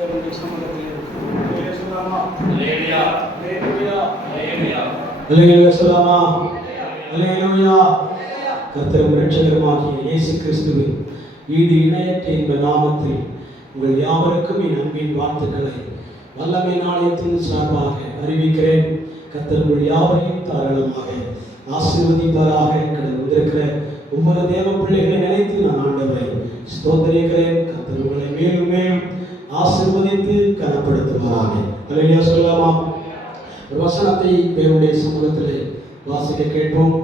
தேவனுடைய சமூகத்தில் சொல்லலாமா? அல்லேலூயா அல்லேலூயா அல்லேலூயா அல்லேலூயா சொல்லலாமா? அல்லேலூயா. கர்த்தரும் இரட்சகருமாகிய இயேசு கிறிஸ்துவின் ஈடு இணையற்ற இந்த நாமத்தில் உங்கள் யாவருக்கும் என் அன்பின் வாழ்த்துக்களை வல்லமை நாளையத்தின் சார்பாக அறிவிக்கிறேன். கர்த்தர் உங்கள் யாவரையும் தாராளமாக ஆசீர்வதிப்பாராக. கடந்து வந்திருக்கிற ஒவ்வொரு தேவ பிள்ளைகளை நினைத்து நான் ஆண்டவரை ஸ்தோத்திரிக்கிறேன். கர்த்தர் உங்களை மேலும் மேலும் ஆசீர்வதித்து கனப்படுத்துவாராக. அல்லேலூயா சொல்லலாமா? ஒரு வசனத்தை தேவனுடைய சமூகத்திலே வாசிக்க கேட்போம்.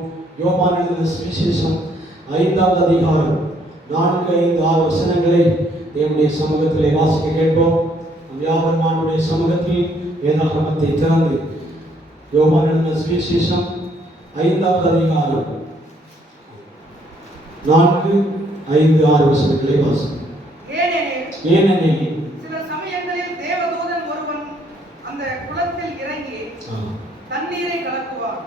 யோவான் எழுதின சுவிசேஷம் 5ஆம் அதிகாரம் 4, 5, 6 வசனங்களை தேவனுடைய சமூகத்திலே வாசிக்க கேட்போம். யாவரும் ஆண்டவருடைய சமூகத்தில் வேதாகமத்தை திறந்து யோவான் எழுதின சுவிசேஷம் 5ஆம் அதிகாரம் 4, 5, 6 வசனங்களை வாசிக்க. ஏனெனில் சில சமயங்களில் தேவதூதன் ஒருவன் அந்த குளத்தில் இறங்கி தண்ணீரை கலக்குவார்.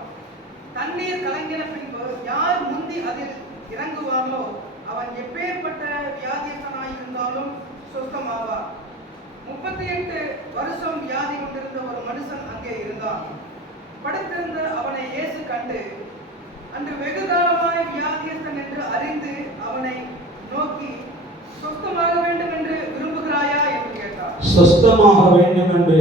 தண்ணீர் கலங்கின பின்பு யார் முந்தி அதில் இறங்குவார்களோ அவன் எப்பேற்பட்ட வியாதியஸ்தனாய் இருந்தாலும் சுத்தமாவார். 38 வருஷம் வியாதி கொண்டிருந்த ஒரு மனுஷன் அங்கே இருந்தான். படுத்திருந்த அவனை இயேசு கண்டு அன்று வெகு காலமாய் வியாதியஸ்தன் என்று அறிந்து அவனை நோக்கி சொஸ்தமாக வேண்டும் என்று விரும்புகிறாயா என்று கேட்டார். சொஸ்தமாக வேண்டும் என்று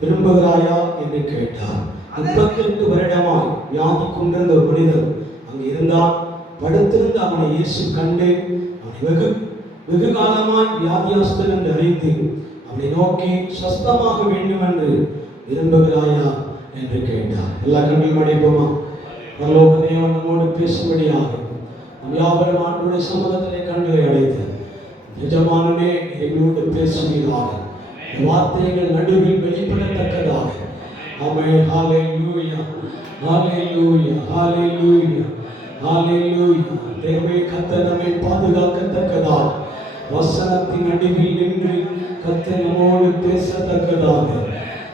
விரும்புகிறாயா என்று கேட்டார். 38 வருடமாய் வியாதி கொண்டிருந்த ஒரு மனிதன் அங்கு இருந்தான். படுத்திருந்த அவனை இயேசு கண்டு அவனை வெகு காலமாய் வியாதியஸ்தன் என்று அறிந்து அவனை நோக்கி சொஸ்தமாக வேண்டும் என்று விரும்புகிறாயா என்று கேட்டார். எல்லா கண்களும் அடைப்போமா? பரலோக தேவன் நம்மோடு பேசும்படியாக நம் யாவரும் ஆண்டவருடைய சமூகத்திலே கண்களை அடைத்து எஜமானனே எங்களோடு பேசுவீராக. வார்த்தைகள் நடுவில் வெளிப்படத்தக்கதாக. ஆமென். ஹalleluya ஹalleluya ஹalleluya ஹalleluya. தேவனே கர்த்தர் நம்மை பாதுகாக்கத்தக்கதாக வசனத்தின் நடுவில் நின்று கர்த்தர் நம்மோடு பேசத்தக்கதாக.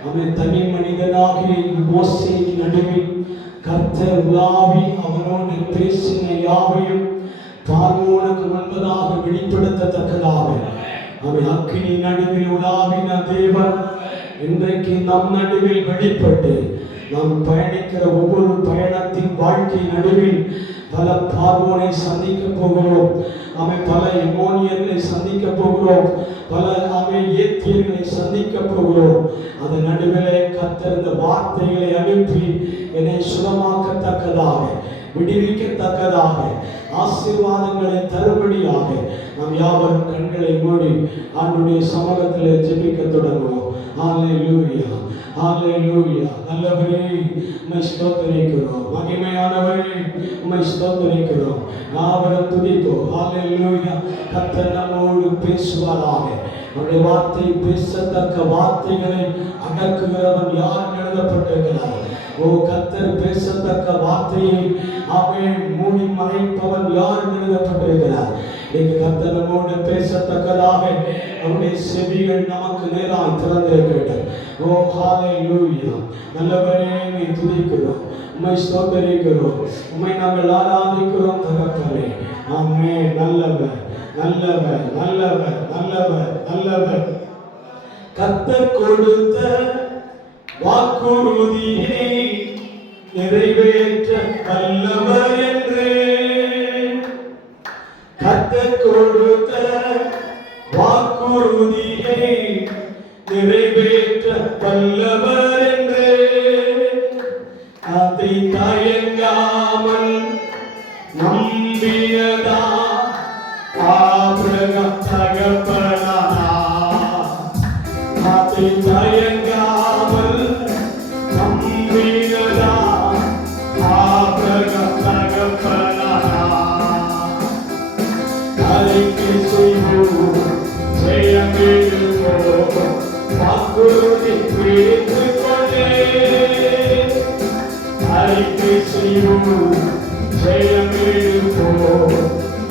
அவன் தனி மனிதனாகி மோசேயின் நடுவில் கர்த்தர் உலாவி அவனோடு பேசின யாவையும் பார்வோனுக்கு முன்பதாக வெளிப்படுத்தத்தக்கதாக. அவன் அக்கினி நடுவில் உலாவின தேவன் இன்றைக்கு நம் நடுவில் வெளிப்பட்டு நாம் பயணிக்கிற ஒவ்வொரு பயணத்தின் வாழ்க்கை நடுவில் பல பார்வோனை சந்திக்க போகிறோம். பல எமோனியர்களை சந்திக்க போகிறோம். பல ஏத்தியர்களை சந்திக்க போகிறோம். அதன் நடுவிலே கர்த்தர் இந்த வார்த்தைகளை அனுப்பி என்னை சுகமாக்கத்தக்கதாக, விடுவிக்கத்தக்கதாக, ஆசீர்வாதங்களை தரும்படியாக நாம் யாவரும் கண்களை மூடி ஆண்டவருடைய சமூகத்தில் ஜெபிக்க தொடங்குவோம். ஹalleluya ஹalleluya. நல்லவரே உம்மை ஸ்தோத்திரிக்கிறோம். மகிமையானவரே உம்மை ஸ்தோத்திரிக்கிறோம். யாவரும் துதிப்போம். ஹalleluya. கர்த்தர் நம்மோடு பேசுவாராக. அவருடைய வார்த்தை பேசத்தக்க வார்த்தைகளை அடக்குகிறவன் யார் எழுதப்பட்டிருக்கிறார். ஓ கர்த்தர் பேசத்தக்க வார்த்தையை அவன் மூடி மறைப்பவன் யார் எழுதப்பட்டிருக்கிறார். இங்கு கர்த்தர் நம்மோடு பேசத்தக்கதாக அவருடைய செவிகள் நமக்கு நேராக திறந்திருக்கட்டும். ஓ ஹalleluya. நல்லவரே நீ துதிக்கிறோம், உம்மை ஸ்தோத்திரிக்கிறோம், உம்மை நாங்கள் ஆராதிக்கிறோம் தகப்பனே. ஆமென். நல்லவர் நல்லவர் நல்லவர் நல்லவர் நல்லவர். கர்த்தர் கொடுத்த வாக்குறுதியை நிறைவேற்ற வல்லவர் என்று. கர்த்தர் கொடுத்த வாக்குறுதியை நிறைவேற்ற வல்லவர் என்று அதை தயங்காமல் நம்பினதா ஆபிரகாம் தகப்பனானா. அதை தயங்காமல் நம்பினதா ஆபிரகாம் தகப்பனானா. அறிக்கை செய்வோம், ஜெயமெடுப்போம், வாக்குறுதி பிடித்துக் கொண்டே. அறிக்கை செய்வோம், ஜெயமெடுப்போம்,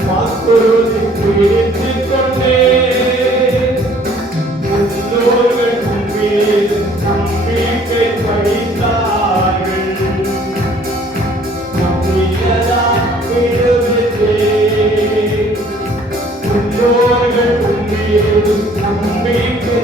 வாக்குறுதி பிடித்துக் கொண்டே. முன்னோர்கள் மீது நம்பிக்கை வைத்தார்கள். நம்பியதா விடுவித்தே. முன்னோர்கள் மீது நம்பிக்கை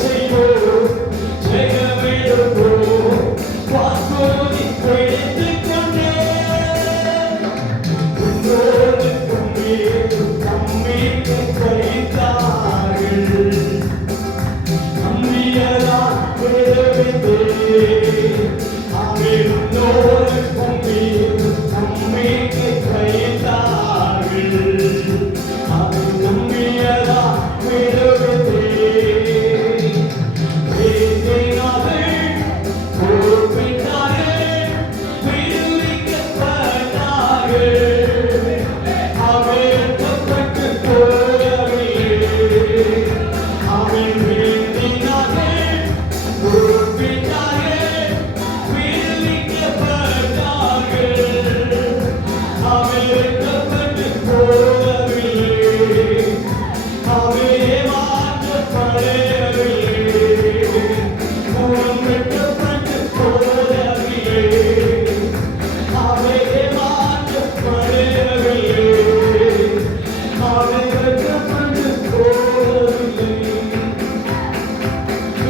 செய்வோம், ஜெயமெடுப்போம். வாக்குறுதி பிடித்துக் கொண்டே உன்னோடு கும்பிடும் நம்பிக்கை வைத்தார்கள். நம்பியதால் விடுவித்தேன். அவன் உன்னோடு கும்பிடும் நம்பிக்கை வைத்தார்கள். அவன் நம்பியதால் விடுவித்தேன். வேண்டினார்கள், கூப்பிட்டார்கள், விடுவிக்கப்பட்டார்கள். அவிழ்க்கப்பட்டு போகவில்லை. அவன் வேண்டினார்கள், கூப்பிட்டார்கள், விடுவிக்கப்பட்டார்கள். அவிழ்க்கப்பட்டு போகவில்லை. அவன் ஏமாற்றப்படவில்லை. அவன் வெட்கப்பட்டு போகவில்லை. அவன் ஏமாற்றப்படவில்லை. அவன் வெட்கப்பட்டு போகவில்லை.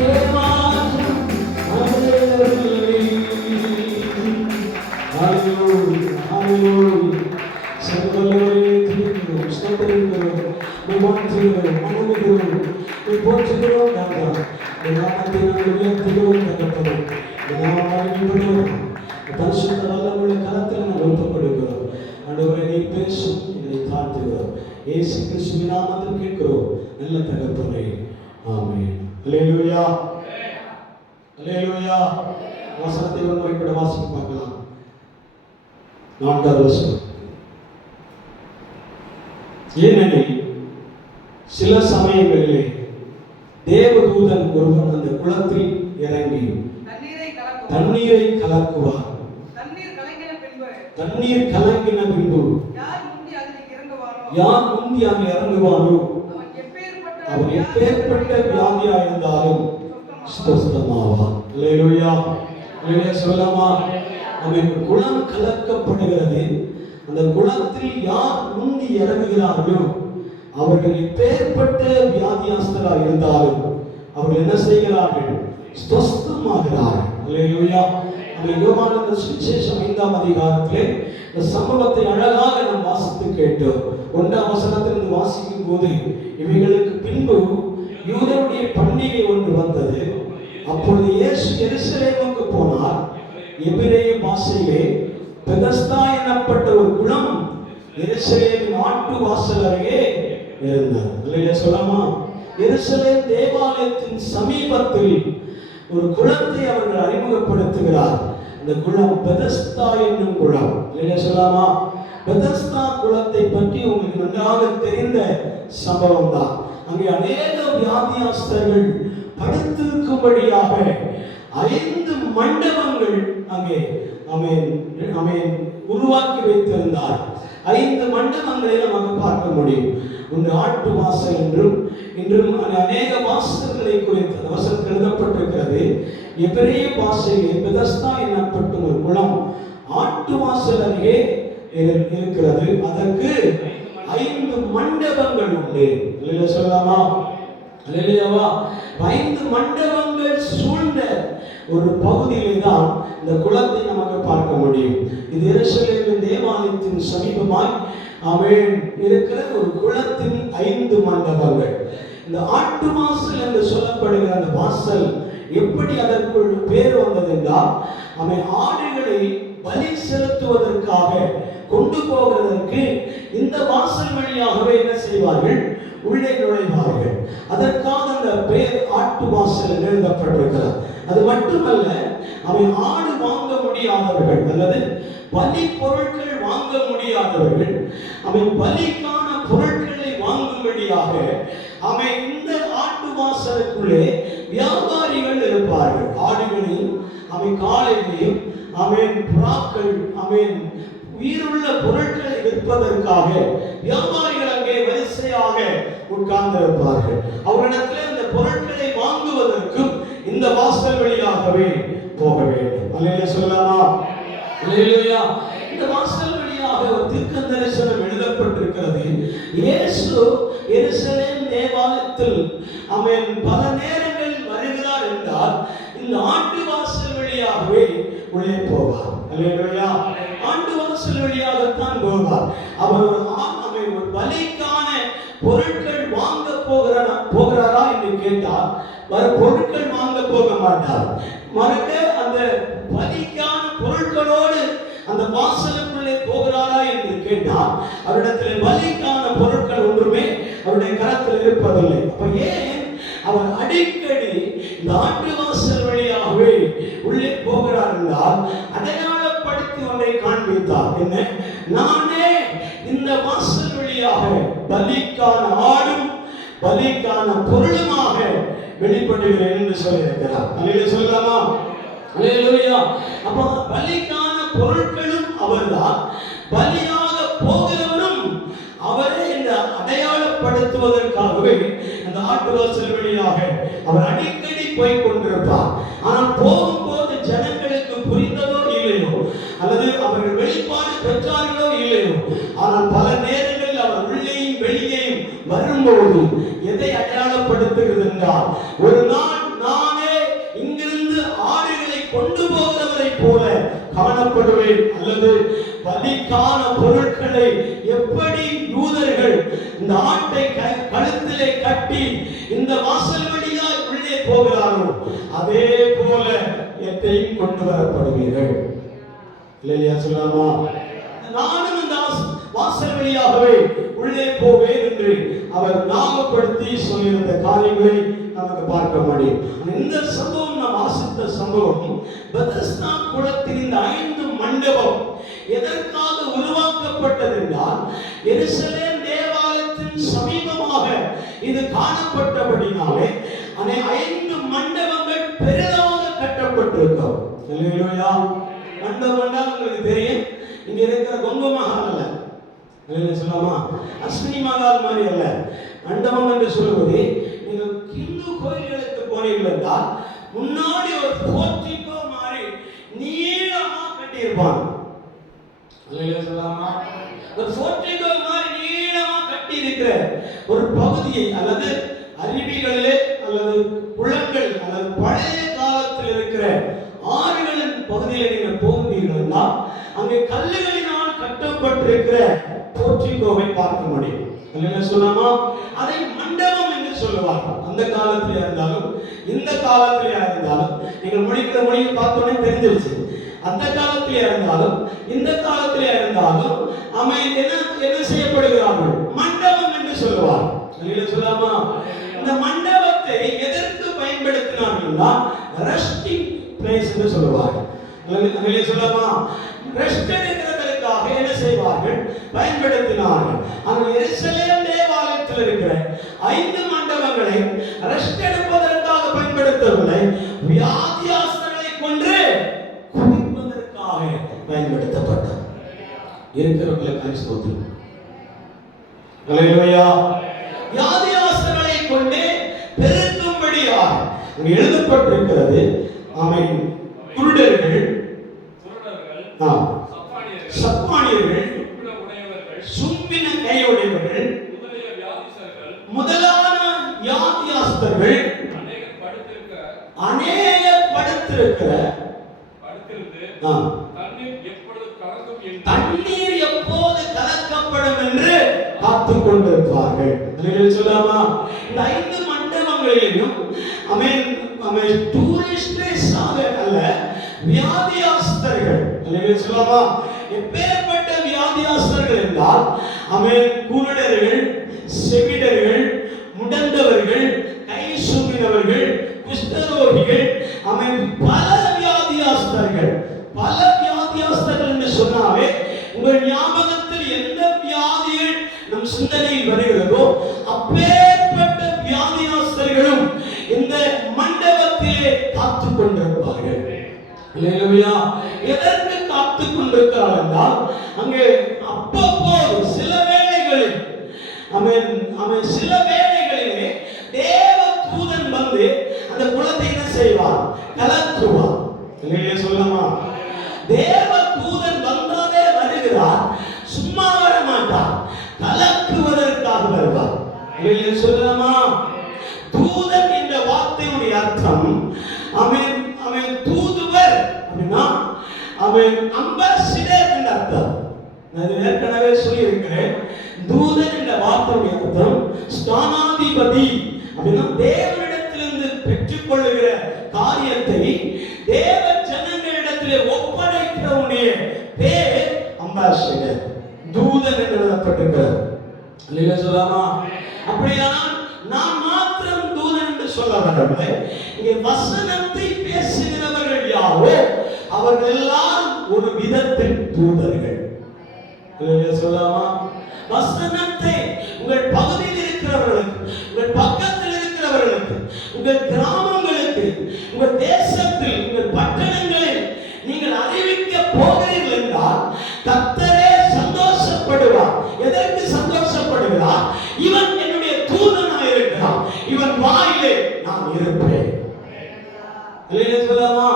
ஏமாற்றம் அடையவில்லை. ஹல்லேலூயா, ஹல்லேலூயா. சர்வவல்லவரே, துதிக்கிறோம், ஸ்தோத்திரிக்கிறோம், வாழ்த்துகிறோம், வணங்குகிறோம், போற்றுகிறோம். ராஜா, உம்முடைய நாமத்தை நாங்கள் உயர்த்துகிறோம் தகப்பனே. உம்முடைய நாமம் மகிமைப்படுவதாக. பரிசுத்த வல்லமையுள்ள கரத்தில் நாங்கள் ஒப்புக்கொடுக்கிறோம். ஆண்டவரே, நீர் பேசும், என்னை தாழ்த்துகிறோம். இயேசு கிறிஸ்துவின் நாமத்தில் கேட்கிறோம் நல்ல தகப்பனே. ஆமென். அல்லேலூயா, அல்லேலூயா. வசனத்தை ஒரு முறை கூட வாசித்து பார்க்கலாம். 4வது வசனம். ஏனெனில் சில சமயங்களிலே தேவதூதன் ஒருவன் அந்த குளத்தில் இறங்கி தண்ணீரை கலக்குவார். தண்ணீர் கலங்கின பின்பு யார் முந்தி அதில் இறங்குவானோ அவன் எப்பேற்பட்ட வியாதியா இருந்தாலும் சுத்தமாவான். அல்லேலூயா, அல்லேலூயா சொல்லலாமா? அவன் குளம் கலக்கப்படுகிறது. அந்த குளத்தில் யார் முந்தி இறங்குகிறார்களோ அவர்கள் எப்பேற்பட்ட வியாதியாஸ்தரா இருந்தாலும் அவர்கள் என்ன செய்கிறார்கள்? ஸ்வஸ்தமாகிறார்கள். அல்லேலூயா. யோவான் சுவிசேஷம் 5ஆம் அதிகாரத்திலே இந்த சம்பவத்தை அழகாக நாம் வாசித்து கேட்டோம். 1ஆம் வசனத்திலிருந்து வாசிக்கும் போது, இவைகளுக்கு பின்பு யூதருடைய பண்டிகை ஒன்று வந்தது. அப்பொழுது இயேசு எருசலேமுக்கு போனார். எபிரேய பாஷையிலே பெதஸ்தா எனப்பட்ட ஒரு குளம் எருசலேமின் ஆட்டு வாசல் அருகே இருந்தது. அல்லேலூயா சொல்லலாமா? எருசலேம் தேவாலயத்தின் சமீபத்தில் ஒரு குளத்தை அவர்கள் அறிமுகப்படுத்துகிறார். அந்த குளம் பெதஸ்தா என்னும் குளம். இல்லையா சொல்லலாமா? பெதஸ்தா குளத்தை பற்றி உங்களுக்கு நன்றாக தெரிந்த சம்பவம் தான். அங்கே அநேக வியாதியாஸ்தர்கள் படுத்திருக்கும்படியாக 5 மண்டபங்கள் அங்கே உருவாக்கி வைத்திருந்தார். 5 மண்டபங்களை நமக்கு பார்க்க முடியும். ஒன்று ஆட்டு வாசல் என்றும் இன்றும் அநேக வாசல்களை குறித்து அந்த வசனத்தில் எழுதப்பட்டிருக்கிறது. எபிரேய பாஷையில் பெதஸ்தா எனப்பட்ட ஒரு குளம் ஆட்டு வாசல் அருகே இருக்கிறது. அதற்கு 5 மண்டபங்கள் உண்டு. இல்லையா சொல்லலாமா? அல்லேலூயாவா? 5 மண்டபங்கள் சூழ்ந்த ஒரு பகுதியிலே தான் இந்த குளத்தை நமக்கு பார்க்க முடியும். இது எருசலேமின் தேவாலயத்தின் சமீபமாய் இருக்கிற ஒரு குளத்தின் 5 மண்டபங்கள். இந்த ஆட்டு வாசல் என்று சொல்லப்படுகிற அந்த வாசல் எப்படி அதற்குள் பேர் வந்தது என்றால், ஆடுகளை பலி செலுத்துவதற்காக கொண்டு போவதற்கு இந்த வாசல் வழியாகவே என்ன செய்வார்கள்? உள்ளே நுழைவார்கள். அதற்காக அந்த பெயர் ஆட்டு வாசல் எழுதப்பட்டிருக்கிறார். அது மட்டுமல்ல, அவை ஆடு வாங்க முடியாதவர்கள் அல்லது பலி பொருட்கள் வாங்க முடியாதவர்கள் அவை பலிக்கான பொருட்களை வாங்கும்படியாக இந்த ஆட்டு வாசலுக்குள்ளே வியாபாரிகள் இருப்பார்கள். ஆடுகளையும் காளைகளையும் புறாக்கள் உயிருள்ள பொருட்களை விற்பதற்காக வியாபாரிகள் அங்கே வரிசையாக உட்கார்ந்திருப்பார்கள். அவரிடத்தில் இந்த பொருட்களை வாங்குவதற்கும் இந்த வாசல் வழியாகவே போக வேண்டும். அல்லேலூயா சொல்லலாமா? அல்லேலூயா. இந்த வாசல் வழியாக ஒரு தீர்க்க தரிசனம் எழுதப்பட்டிருக்கிறது. இயேசு எருசலேம் தேவாலயத்தில் பல நேரங்கள் உள்ளே போவார். அல்லேலூயா. ஆண்டு வாசல் வழியாகத்தான் போவார். அவர் ஒரு பலிக்கான பொருட்கள் வாங்க போகிறாரா என்று கேட்டால் பொருட்கள் வாங்க போக மாட்டார். மறுக்க அந்த பலிக்கான பொருட்களோடு அந்த வாசலுக்குள்ளே போகிறாரா என்று கேட்டால் அவரிடத்தில் பலிக்கான பொருட்கள் ஒன்றுமே அவருடைய கரத்தில் இருப்பதில்லை. அப்ப ஏன் அவர் அடிக்கடி இந்த ஆண்டு வாசல் வழியாகவே உள்ளே போகிறார் என்றால் அடையாளப்படுத்தி ஒன்றை காண்பித்தார். என்ன? நானே இந்த வாசல் வழியாக பலிக்கான ஆடும் பலிக்கான பொருளுமாக வெளிப்படுகிறேன் என்று சொல்லியிருக்கிறார். அல்லேலூயா சொல்லலாமா? அல்லேலூயா. அப்ப பலிக்கான பொருட்களும் அவர்தான், பலியாக போகிறவரும் அவரே என்று அடையாளப்படுத்துவதற்காகவே அந்த ஆட்டு வாசல் வழியாக அவர் அடிக்கடி போய் கொண்டிருப்பார். ஆனால் போகும்போது ஜனங்களுக்கு புரிந்ததோ இல்லையோ, அல்லது அவர்கள் வெளிப்பாடு பெற்றார்களோ இல்லையோ, ஆனால் பல நேரங்களில் அவர் உள்ளேயும் வெளியேயும் வரும்போது எதை அடையாளப்படுத்துகிறது என்றால், ஒரு நாள் நானே இங்கிருந்து ஆடுகளை கொண்டு போகிறவரை போல காணப்படுவேன், அல்லது பலிக்கான பொருட்களை எப்படி யூதர்கள் இந்த ஆட்டை கழுத்திலே கட்டி இந்த வாசல் வழியாய் உள்ளே போகிறார்கள், அதே போல எத்தையும் கொண்டு வரப்படுவீர்கள். இல்லையா சொல்லலாமா? நானும் இந்த வாசல் வழியாகவே உள்ளே போவேன் என்று அவர் ஞாபகப்படுத்தி சொல்லியிருந்த காரியங்களை நமக்கு பார்க்க முடியும். இந்த சம்பவம் நாம் வாசித்த சம்பவம் பெதஸ்தா குளத்தின் இந்த 5 மண்டபம் எதற்காக உருவாக்கப்பட்டது என்றால், எருசலேம் தேவாலயத்தின் சமீபமாக இது காணப்பட்டபடினாலே 5 மண்டபங்கள் பெரிதாக கட்டப்பட்டிருக்கும். அல்லேலூயா. மண்டபம் என்றால் உங்களுக்கு தெரியும், இங்க இருக்கிற கொங்கு மகால் அல்ல, சொல்லலாமா, அஸ்வினி மகால் மாதிரி அல்ல. மண்டபம் என்று சொல்லுவது, நீங்கள் இந்து கோயில்களுக்கு போனீர்கள் என்றால் முன்னாடி ஒரு போர்ட்டிகோ மாதிரி நீளமா கட்டியிருப்பாங்க. சொல்லலாமா? ஒரு போர்ட்டிகோ மாதிரி நீளமா கட்டி இருக்கிற ஒரு பகுதியை, அல்லது அருவிகளிலே அல்லது குளங்கள் அல்லது பழைய காலத்தில் இருக்கிற ஆறுகளின் பகுதியில் நீங்கள் போகிறீர்கள் என்றால் அங்கே கல்லுகளினால் கட்டப்பட்டிருக்கிற போர்ட்டிகோவை பார்க்க முடியும். சொல்லலாமா? அதை மண்டபம் என்று சொல்லுவார்கள். அந்த காலத்திலே இருந்தாலும் இந்த காலத்திலே இருந்தாலும், நீங்கள் முடிக்கிற மொழியை பார்த்தோன்னே தெரிஞ்சிருச்சு. அந்த காலத்திலே இருந்தாலும் இந்த காலத்திலே இருந்தாலும் என்ன செய்யப்படுகிறார்கள்? மண்டபம் என்று சொல்லுவார்கள். சொல்லலாமா? இந்த மண்டபத்தை எதற்கு பயன்படுத்தினார்கள்னா ரெஸ்டிங் பிளேஸ் என்று சொல்லுவார்கள். சொல்லலாமா? ரெஸ்ட் எடுக்கிறதற்காக என்ன செய்வார்கள்? பயன்படுத்தினார்கள். அந்த எருசலேம் தேவாலயத்தில் இருக்கிற 5 மண்டபங்களை ரெஸ்ட் எடுப்பதற்காக பயன்படுத்தவில்லை, வியாதியாஸ்தர்களை கொன்று குவிப்பதற்காக பயன்படுத்தப்பட்டது. இருக்கிறவர்களை கிறிஸ்துவுக்கு அல்லேலூயா. வியாதியாஸ்தர்களை கொண்டு பெருக்கும்படியாக எழுதப்பட்டிருக்கிறது. ஆமென். குருடர்கள், சப்பானியர்கள், சும்பின கையுடையவர்கள் முதலான வியாதியாஸ்தர்கள் அநேகர் படுத்திருக்கிற தண்ணீர் எப்போது கலக்கப்படும் என்று காத்துக் கொண்டிருப்பார்கள். சொல்லலாமா? இந்த 5 மண்டபங்களிலும் டூரிஸ்டாக அல்ல, வியாதியாஸ்தர்கள். சொல்லலாமா? எப்பேற்பட்ட வியாதியாஸ்தர்கள் என்றால் குருடர்கள், செவிடர்கள், முடந்தவர்கள், கை சுமினவர்கள், குஷ்டரோகிகள், பல வியாதியாஸ்தர்கள். பல வியாதியாஸ்தர்கள் என்று சொன்னாவே உங்கள் ஞாபகத்தில் எந்த வியாதிகள் நம் சிந்தனையில் வருகிறதோ அப்பேற்பட்ட வியாதியாஸ்தர்களும் இந்த மண்டபத்திலே காத்துக் கொண்டிருப்பார்கள். அல்லேலூயா. எதற்கு காத்துக் கொண்டிருக்கிறார்கள் என்றால், அங்கே அப்பப்போது சில வேளைகளில் சில வேளைகளிலே தேவ தூதன் வந்து அந்த குளத்தை என்ன செய்வார்? கலக்குவார். சொல்லலாமா? தேவ தூதன் வந்தாலே வருகிறார், சும்மா வர மாட்டார், கலக்குவதற்காக வருவார். சொல்லலாமா? தூதன் என்ற வார்த்தையுடைய அர்த்தம் தூதுவர் அப்படின்னா அவன் அம்பாசிடர் என்ற அர்த்தம். நான் ஏற்கனவே சொல்லி இருக்கிறேன். தூதன் என்ற வார்த்தையுடைய அர்த்தம் ஸ்தானாதிபதி. அப்படின்னா தேவனிடத்திலிருந்து பெற்றுக்கொள்ளுகிற காரியத்தை தேவ ஜனங்களிடத்திலே ஒப்படைக்கிறவனுடைய பேர் அம்பாசிடர், தூதன் என்று எழுதப்பட்டிருக்கிறது. இல்லையா சொல்லாமா? அப்படியானால் நான் மாத்திரம் தூதன் என்று சொல்ல வரவில்லை. இங்கே வசனத்தை பேசுகிறவர்கள் யாரோ அவர்கள் எல்லாரும் ஒரு விதத்தில் தூதர்கள். இல்லையா சொல்லாமா? வசனத்தை உங்கள் பகுதியில் இருக்கிறவர்களுக்கு, உங்கள் பக்கத்தில் இருக்கிறவர்களுக்கு, உங்கள் கிராமங்களுக்கு, உங்கள் தேசத்தில், உங்கள் பட்டணங்களில் நீங்கள் அறிவிக்க போகிறீர்கள் என்றால் கர்த்தரே சந்தோஷப்படுவார். எதற்கு சந்தோஷப்படுகிறார்? இவன் என்னுடைய தூதனாக இருக்கிறான், இவன் வாயிலே நான் இருப்பேன். இல்லையா சொல்லாமா?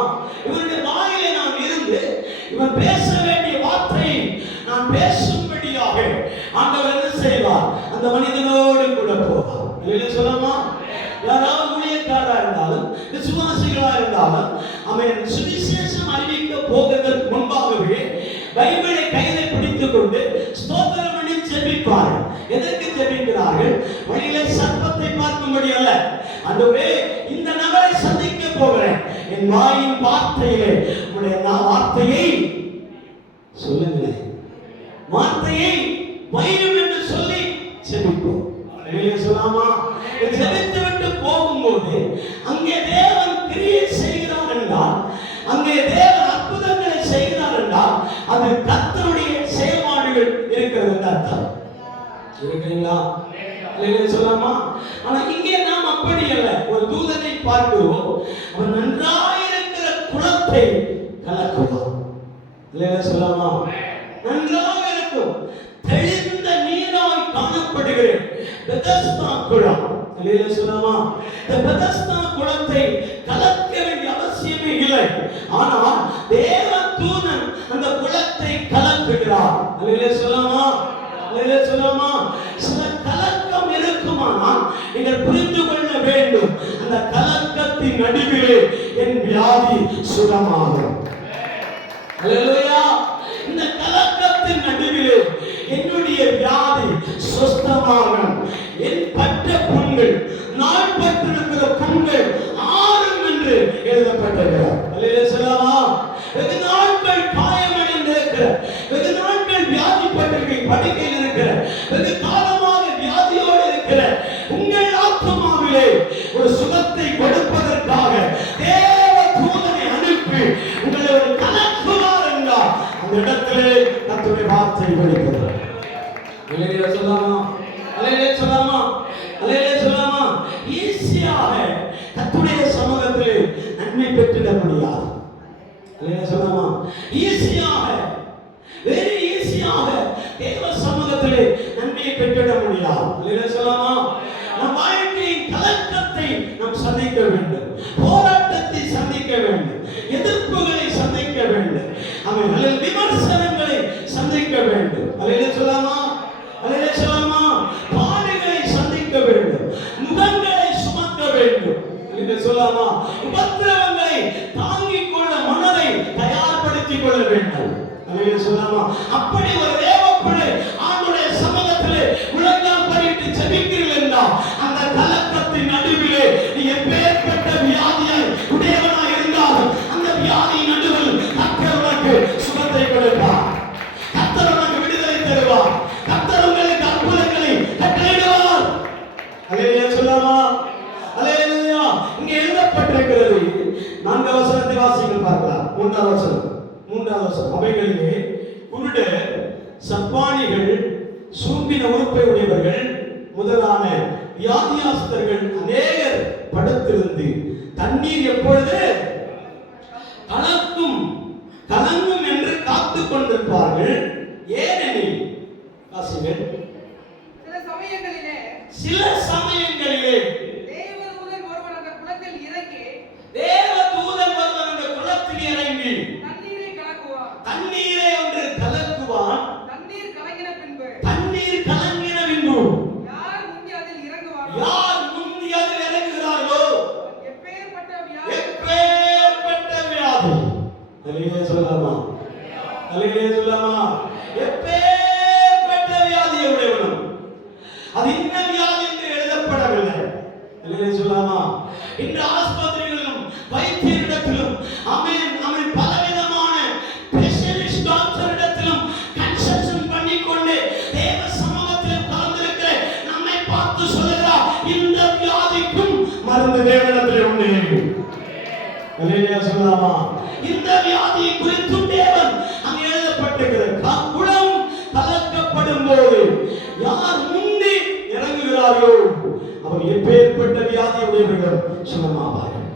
இவனுடைய வாயிலே நான் இருந்து இவன் பேச வேண்டிய வார்த்தையை நான் பேசும்படியாக ஆண்டவர் என்ன செய்வார்? அந்த மனிதனோடு கூட போவார். இல்லையா சொல்லாமா? யாராவது ஊழியக்காரா இருந்தாலும் விசுவாசிகளா இருந்தாலும் அவன் சுவிசேஷம் அறிவிக்க போகிறதற்கு முன்பாகவே பைபிளை கையில பிடித்துக் கொண்டு ஸ்தோத்திரம் பண்ணி ஜெபிப்பார்கள். எதற்கு ஜெபிக்கிறார்கள்? வழியிலே சர்ப்பத்தை பார்க்கும்படி அல்ல. ஆண்டவரே, இந்த நபரை சந்திக்க போகிறேன், என் வாயின் வார்த்தையிலே உம்முடைய வார்த்தையை சொல்லுங்களேன், வார்த்தையை வைரும் என்று சொல்லி ஜெபிப்போம். சொல்லாமா? ஜெபித்து விட்டு போகும்போது அங்கே தேவன் கிரியை செய்கிறார் என்றால், அங்கே தேவன் அற்புதங்களை செய்கிறார் என்றால் அது கர்த்தருடைய செயல்பாடுகள் இருக்கிறது என்று அர்த்தம். இருக்கிறீங்களா? சொல்லாமா? ஆனா இங்கே நாம் அப்படி அல்ல. ஒரு தூதனை பார்க்கிறோம், அவன் நன்றாயிருக்கிற குளத்தை கலக்குவான். இல்லையா சொல்லாமா? நன்றாக இருக்கும், தெளிந்த நீராய் காணப்படுகிறேன் பெதஸ்தா குளம். இல்லையா சொல்லாமா? இந்த பெதஸ்தா குளத்தை கலக்க வேண்டிய அவசியமே இல்லை. ஆனால் தேவ தூதன் அந்த குளத்தை கலக்குகிறார். இல்லையா சொல்லாமா? இல்லையா சொல்லாமா? சில கலக்கம் இருக்குமானால் நீங்கள் புரிந்து கொள்ள வேண்டும், அந்த கலக்கத்தின் நடுவிலே என் வியாதி சுகமாகும். அல்லேலூயா! இந்த கலக்கத்தின் நடுவிலே என்னுடைய வியாதி சுஸ்தமாகும். என் பட்ட புண்கள், நாள் பட்டிருக்கிற புண்கள் ஆறும் என்று எழுதப்பட்டிருக்கிறார். அல்லேலூயா சொல்லாமா? வெகு நாட்கள் காயமடைந்திருக்கிற, வெகு நாட்கள் வியாதிப்பட்டிருக்கிற, படுக்கையில் இருக்கிற, வெகு காலமாக வியாதியோடு இருக்கிற உங்கள் ஆத்மாவிலே ஒரு சுகத்தை கொடுப்பதற்காக தேவ தூதனை அனுப்பி உங்களை ஒரு கலக்குவார் என்றால் அந்த இடத்திலே கர்த்தருடைய வார்த்தை வெளிப்படுகிறது. அல்லேலூயா சொல்லாமா? அல்லேலூயா சொல்லாமா? அல்லேலூயா சொல்லாமா? ஈஸியாக கர்த்தருடைய சமூகத்திலே நன்மை பெற்றிட முடியாது. அல்லேலூயா சொல்லாமா? ஈஸியாக, வெரி ஈஸியாக தேவ சமூகத்திலே நன்மையை பெற்றிட முடியாது. அல்லேலூயா சொல்லாமா? நம் வாழ்க்கையின் கலக்கத்தை நாம் சந்திக்க வேண்டும், போராட்டத்தை சந்திக்க வேண்டும், எதிர்ப்புகளை சந்திக்க வேண்டும், அவர்களின் விமர்சனங்களை சந்திக்க வேண்டும். அல்லேலூயா சொல்லாமா? அல்லேலூயா சொல்லாமா? பாடுகளை சந்திக்க வேண்டும், முகங்களை சுமக்க வேண்டும். அல்லேலூயா சொல்லாமா? உபத்திரவங்களை தாங்கிக் கொள்ள மனதை தயார்படுத்திக் கொள்ள வேண்டும். அல்லேலூயா சொல்லாமா? அப்படி ஒரு தேவப்பிள்ளை ஆண்டவருடைய சமூகத்திலே முழங்கால் படியிட்டு ஜெபிக்கிறீர்கள் என்றால் அந்த கலக்கத்தின் நடுவிலே நீ எப்பேற்பட்ட வியாதியை உடையவனாக இருந்தாலும் அந்த வியாதியின் நடுவில் கர்த்தர் உனக்கு சுகத்தை கொடுப்பார், கர்த்தர் உனக்கு விடுதலை தருவார், கர்த்தர் உங்களுக்கு அற்புதங்களை கட்டளையிடுவார். அல்லேலூயா சொல்லாமா? அல்லேலூயா! இங்கே எழுதப்பட்டிருக்கிறது. 4 வசனத்தை வாசிங்கள் பார்க்கலாம். 3 வசனம். அவைகளிலே குருடர், சப்பானிகள், சூம்பின உறுப்பை உடையவர்கள் முதலான வியாதியாஸ்தர்கள் அநேகர் படுத்திருந்து தண்ணீர் எப்பொழுது கலங்கும் என்று காத்துக் கொண்டிருப்பார்கள். ஏனெனில் சில சமயங்களிலே தேவதூதன் ஒருவன் அந்த குளத்தில் இறங்கி தண்ணீரை ஒன்று கலக்குவான். தண்ணீர் கலங்கின பின்பு யார் முந்தி அதில் இறங்குகிறார்களோ எப்பேற்பட்ட வியாதி. சொல்லலாமா? அல்லேலூயா சொல்லாமா. எப்பேற்பட்ட வியாதியை உடையவனும் அது இன்ன வியாதி என்று எழுதப்படவில்லை. அல்லேலூயா சொல்லாமா. இந்த ஆஸ்பத்திரிகளிலும் வைத்தியரிடத்திலும் ஆமென் ஆமென் பலவிதமான ஸ்பெஷலிஸ்ட் டாக்டரிடத்திலும் கன்சல்ட் பண்ணிக்கொண்டு தேவ சமூகத்தில் கலந்திருக்கிற நம்மை பார்த்து சொல்கிறார், இந்த வியாதிக்கும் மருந்து தேவனிடத்தில் உண்டு. அல்லேலூயா சொல்லாமா. இந்த வியாதியை குறித்து தேவன் அங்கே எழுதப்பட்டிருக்கிறது. குளம் கலக்கப்படும் போது யார் முந்தி இறங்குகிறார்களோ அவர் எப்பேற்பட்ட வியாதி உடையவர்கள் சுகமாவார்கள்.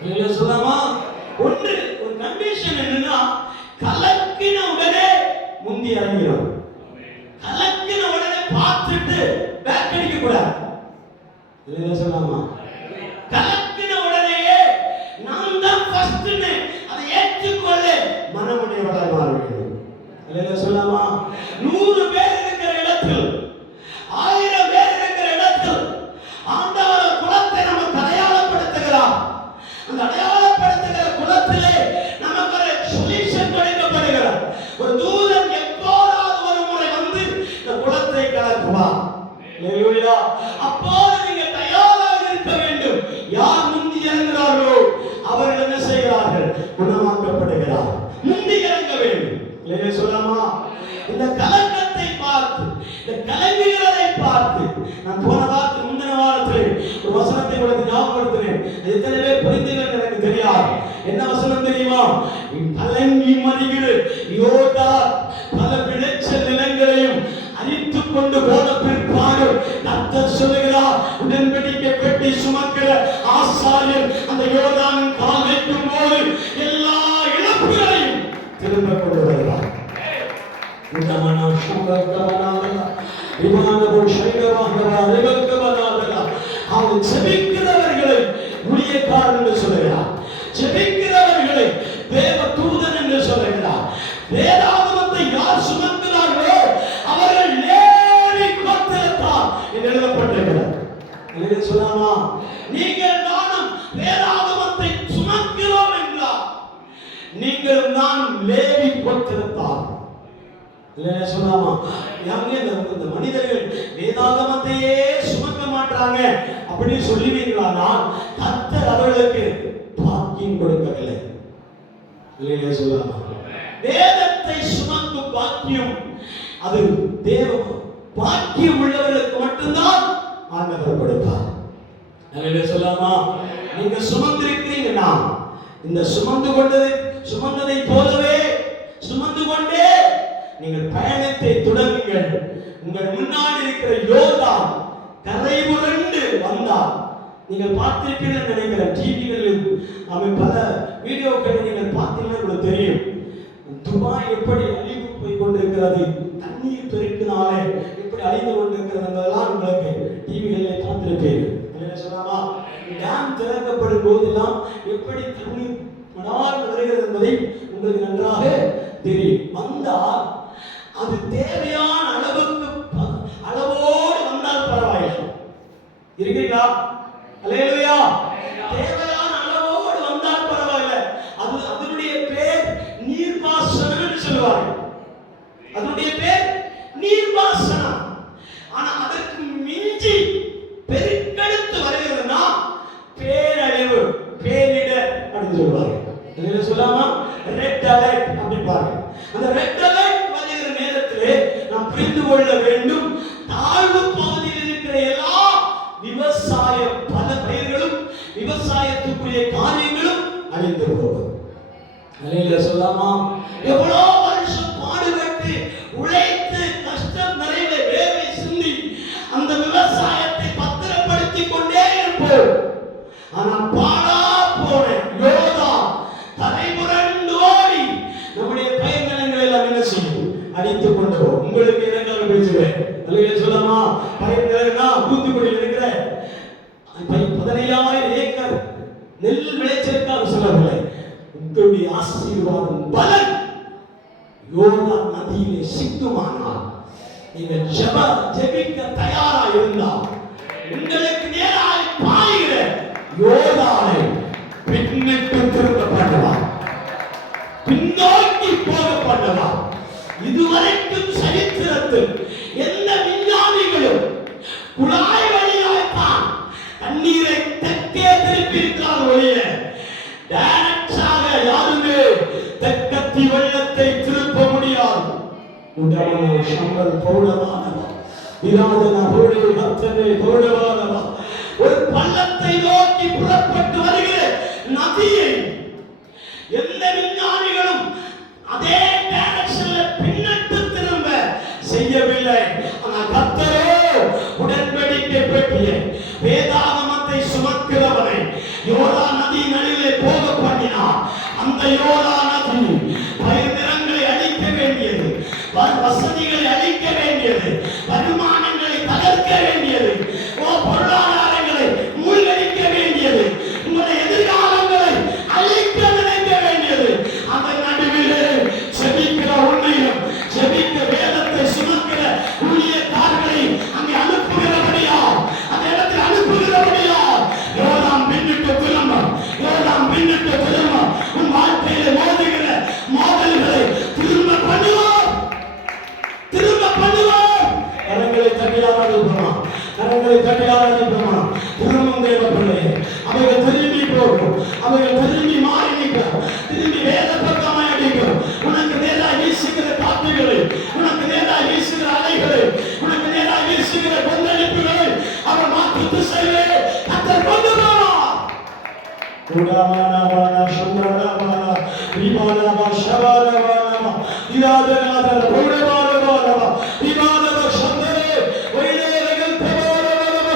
அல்லேலூயா சொல்லாமா. ஒரு கண்டிஷன் என்னன்னா, கலக்கின உடனே முந்தி இறங்கிறோம். கலக்கின உடனே பார்த்துட்டு பேக் அடிக்க கூடாது. அல்லேலூயா சொல்லாமா. கலக்கின உடனேயே நான் தான் ஃபர்ஸ்ட்னு அதை ஏற்றுக்கொள்ள மனமுடையவராய் மாற வேண்டும். அல்லேலூயா சொல்லாமா. 100 பேர் இருக்கிற இடத்தில் 1000 பேர் இருக்கிற இடத்தில் ஆண்டவர் குலத்தை நமக்கு அடையாளப்படுத்துகிறார். அந்த அடையாளப்படுத்துகிற குலத்திலே நமக்கு ஒரு சொல்யூஷன் கொடுக்கப்படுகிறார். ஒரு தூதன் எப்போதாவது ஒரு முறை வந்து இந்த குலத்தை கலக்குவார். அல்லேலூயா. அப்போது நீங்க தயாராக இருக்க வேண்டும். யார் முந்தி இறங்குகிறார்களோ அவர்கள் என்ன செய்கிறார்கள்? குணமாக்கப்படுகிறார். முந்தி இறங்க வேண்டும். அல்லேலூயா சொல்லாமா. இந்த கலக்கத்தை பார்த்து, இந்த கலங்குகிறதை பார்த்து, நான் போன வாரத்தில் முந்தின வாரத்தில் ஒரு வசனத்தை உங்களுக்கு ஞாபகப்படுத்தினேன். எத்தனை பேர் புரிந்தீர்கள் எனக்கு தெரியாது. என்ன வசனம் தெரியுமா? கலங்கி மறிகிற யோதா பல விளைச்சல் நிலங்களையும் அழித்துக் கொண்டு போன பிற்பாடு கர்த்தர் சொல்லுகிறார், உடன்படிக்கை பெட்டி சுமக்கிற ஆசாரியர் அந்த யோர்தானின் கால் வைக்கும் போது எல்லா இழப்புகளையும் திரும்ப கொண்டு வருகிறார். அவர் ஜெபிக்கிறவர்களை ஊழியக்காரர் என்று சொல்லுகிறார். ஜெபிக்கிறவர்களை தேவ தூதன் என்று சொல்லுகிறார். வேதாகமத்தை யார் சுமக்கிறார்களோ அவர்கள் லேவி கோத்திரத்தார் என்று எழுதப்பட்டிருக்கிறது. அல்லேலூயா சொல்லாமா. நீங்கள் நானும் வேதாகமத்தை சுமக்கிறோம் என்றால் நீங்கள் நானும் லேவி கோத்திரத்தார். அல்லேலூயா சொல்லாமா. இந்த மனிதர்கள் வேதாகமத்தையே சுமக்க மாட்டாங்க அப்படின்னு சொல்லுவீங்களானா கர்த்தர் அவர்களுக்கு பாக்கியம் கொடுக்கவில்லை. அல்லேலூயா சொல்லாமா. வேதத்தை சுமக்கும் பாக்கியம் அது தேவ பாக்கியம் உள்ளவர்களுக்கு மட்டும்தான் ஆண்டவர் கொடுப்பார். அல்லேலூயா சொல்லாமா. நீங்க சுமந்திருக்கிறீங்கன்னா இந்த சுமந்ததை போலவே சுமந்து கொண்டே நீங்கள் பயணத்தை தொடங்குங்கள். உங்கள் முன்னாடி இருக்கிற யோதா கரை புரண்டு வந்தார். நீங்கள் பார்த்திருப்பீர்கள் நினைக்கிறேன். டிவிகளில் அவன் பல வீடியோக்களை நீங்கள் பார்த்தீங்கன்னா உங்களுக்கு தெரியும். துபாய் எப்படி அழிவு போய் கொண்டிருக்கிறது, தண்ணீர் பெருக்கினாலே எப்படி அழிந்து கொண்டிருக்கிறது என்பதெல்லாம் உங்களுக்கு டிவிகளில் பார்த்திருப்பீர்கள். சொல்லாமா. டேம் திறக்கப்படும் போதெல்லாம் எப்படி தண்ணீர் மடால் வருகிறது என்பதை உங்களுக்கு நன்றாக தெரியும். வந்தால் அது தேவையான அளவோடு வந்தால் பரவாயில்லை. இருக்கிறீங்களா? அல்லேலூயா. தேவையான அளவோடு வந்தால் பரவாயில்லை. அது அதனுடைய பேர் நீர்ப்பாசனம் என்று சொல்வார்கள். அதனுடைய பேர் நீர்ப்பாசனம். ஆனா அதற்கு மிஞ்சி பெருக்கெடுத்து வருகிறதுனா பேரழிவு, பேரிடர் அப்படின்னு சொல்வார்கள். என்ன சொல்லாமா? ரெட் அலர்ட் அப்படிப்பாங்க. அந்த ரெட் அலர்ட் வருகிற நேரத்திலே நாம் புரிந்து கொள்ள வேண்டும், தாழ்வு பகுதியில் இருக்கிற எல்லா விவசாய பல பயிர்களும் விவசாயத்துக்குரிய காரியங்களும் அழிந்து போகும். அல்லேலூயா சொல்லாமா. எவ்வளோ வருஷம் பாடுபட்டு உழைத்து கஷ்டம் நிறைய வேர்வை சிந்தி அந்த விவசாயத்தை பத்திரப்படுத்தி கொண்டே இருப்போம். ஆனா பாடா போன யோதா தலைமுரண்டு ஓடி நம்முடைய பயிர் நிலங்களை எல்லாம் என்ன செய்யும்? அடித்துக் கொண்டு போகும். உங்களுக்கு எனக்காக பேசுகிறேன். அல்லேலூயா சொல்லாமா. பயிர் நிலங்கள்னா தூத்துக்குடியில் இருக்கிற 15,000 ஏக்கர் நெல் விளைச்சலுக்காக சொல்லவில்லை. உங்களுடைய ஆசீர்வாதம் பலன் யோர்தான் நதியிலே சிக்குமானால் நீங்கள் ஜெபிக்க தயாரா இருந்தால் உங்களுக்கு நேராய் பாய்கிற யோர்தானை பின்னிட்டு திரும்ப பண்ணுவார், பின்னோக்கி போக பண்ணுவார். இதுவரைக்கும் சரித்திரத்தில் எந்த விஞ்ஞானிகளும் குழாய் வழியாகத்தான் தண்ணீரை தெற்கே திருப்பி இருக்கிறார் ஒழிய டைரக்டாக யாருமே தெற்கத்தி வெள்ளத்தை திருப்ப முடியாது. உடனே சம்பல் பௌடமானவா விராதன பௌடே பக்தனே பௌடமானவா ஒரு பள்ளத்தை நோக்கி புறப்பட்டு வருகிற நதியை எந்த விஞ்ஞானிகளும் அதே டைரக்ஷன்ல பின்னட்டு திரும்ப செய்யவில்லை. ஆனால் கர்த்தரோ உடன்படிக்கை பெற்றிய வேதாகமத்தை சுமக்கிறவனை யோர்தா நதி நடுவே போக பண்ணினார். அந்த யோர்தா நதி பயிர்நிலங்களை அழிக்க வேண்டியது, வசதிகளை அழிக்க வேண்டியது, வருமானங்களை தகர்க்க வேண்டியது, பொருளாதாரங்களை மூழ்கடிக்க வேண்டியது, உங்களுடைய எதிர்காலங்களை அழிக்க நினைக்க வேண்டியது. அந்த நடுவிலே செபிக்கிற உன்னையும் செபிக்க வேதத்தை சுமக்கிற ஊழியக்காரர்களை அங்கே அனுப்புகிறபடியா, அந்த இடத்தில் அனுப்புகிறபடியா யோர்தான் பின்னிட்டு திரும்ப, யோர்தான் பின்னிட்டு திரும்ப உன் வாழ்க்கையில மோதுகிற மோதல்களை திரும்ப பண்ணுவோம், திரும்ப பண்ணுவோம். கரங்களை தட்டியால் அனுப்பணும், கரங்களை தட்டியால் அனுப்பணும். திரும்பும் தேவ பிள்ளையே, அவைகள் திரும்பி போகும், அவைகள் திரும்பி மாறி நிற்கும், திரும்பி வேத பக்கமாய் அடிக்கும். உனக்கு நேராக வீசுகிற காற்றுகளை, உனக்கு நேராக வீசுகிற அலைகளை, உனக்கு நேராக வீசுகிற கொந்தளிப்புகளை அவர் மாற்றி திசையிலே கர்த்தர் கொண்டு போவார். குடாமானாவானா சம்பராவானா விமானாவா ஷவானாவானா இராதனாதன பௌடமானவானா விமானவ சந்தரே வைலேரகல் பிரபாரவனவ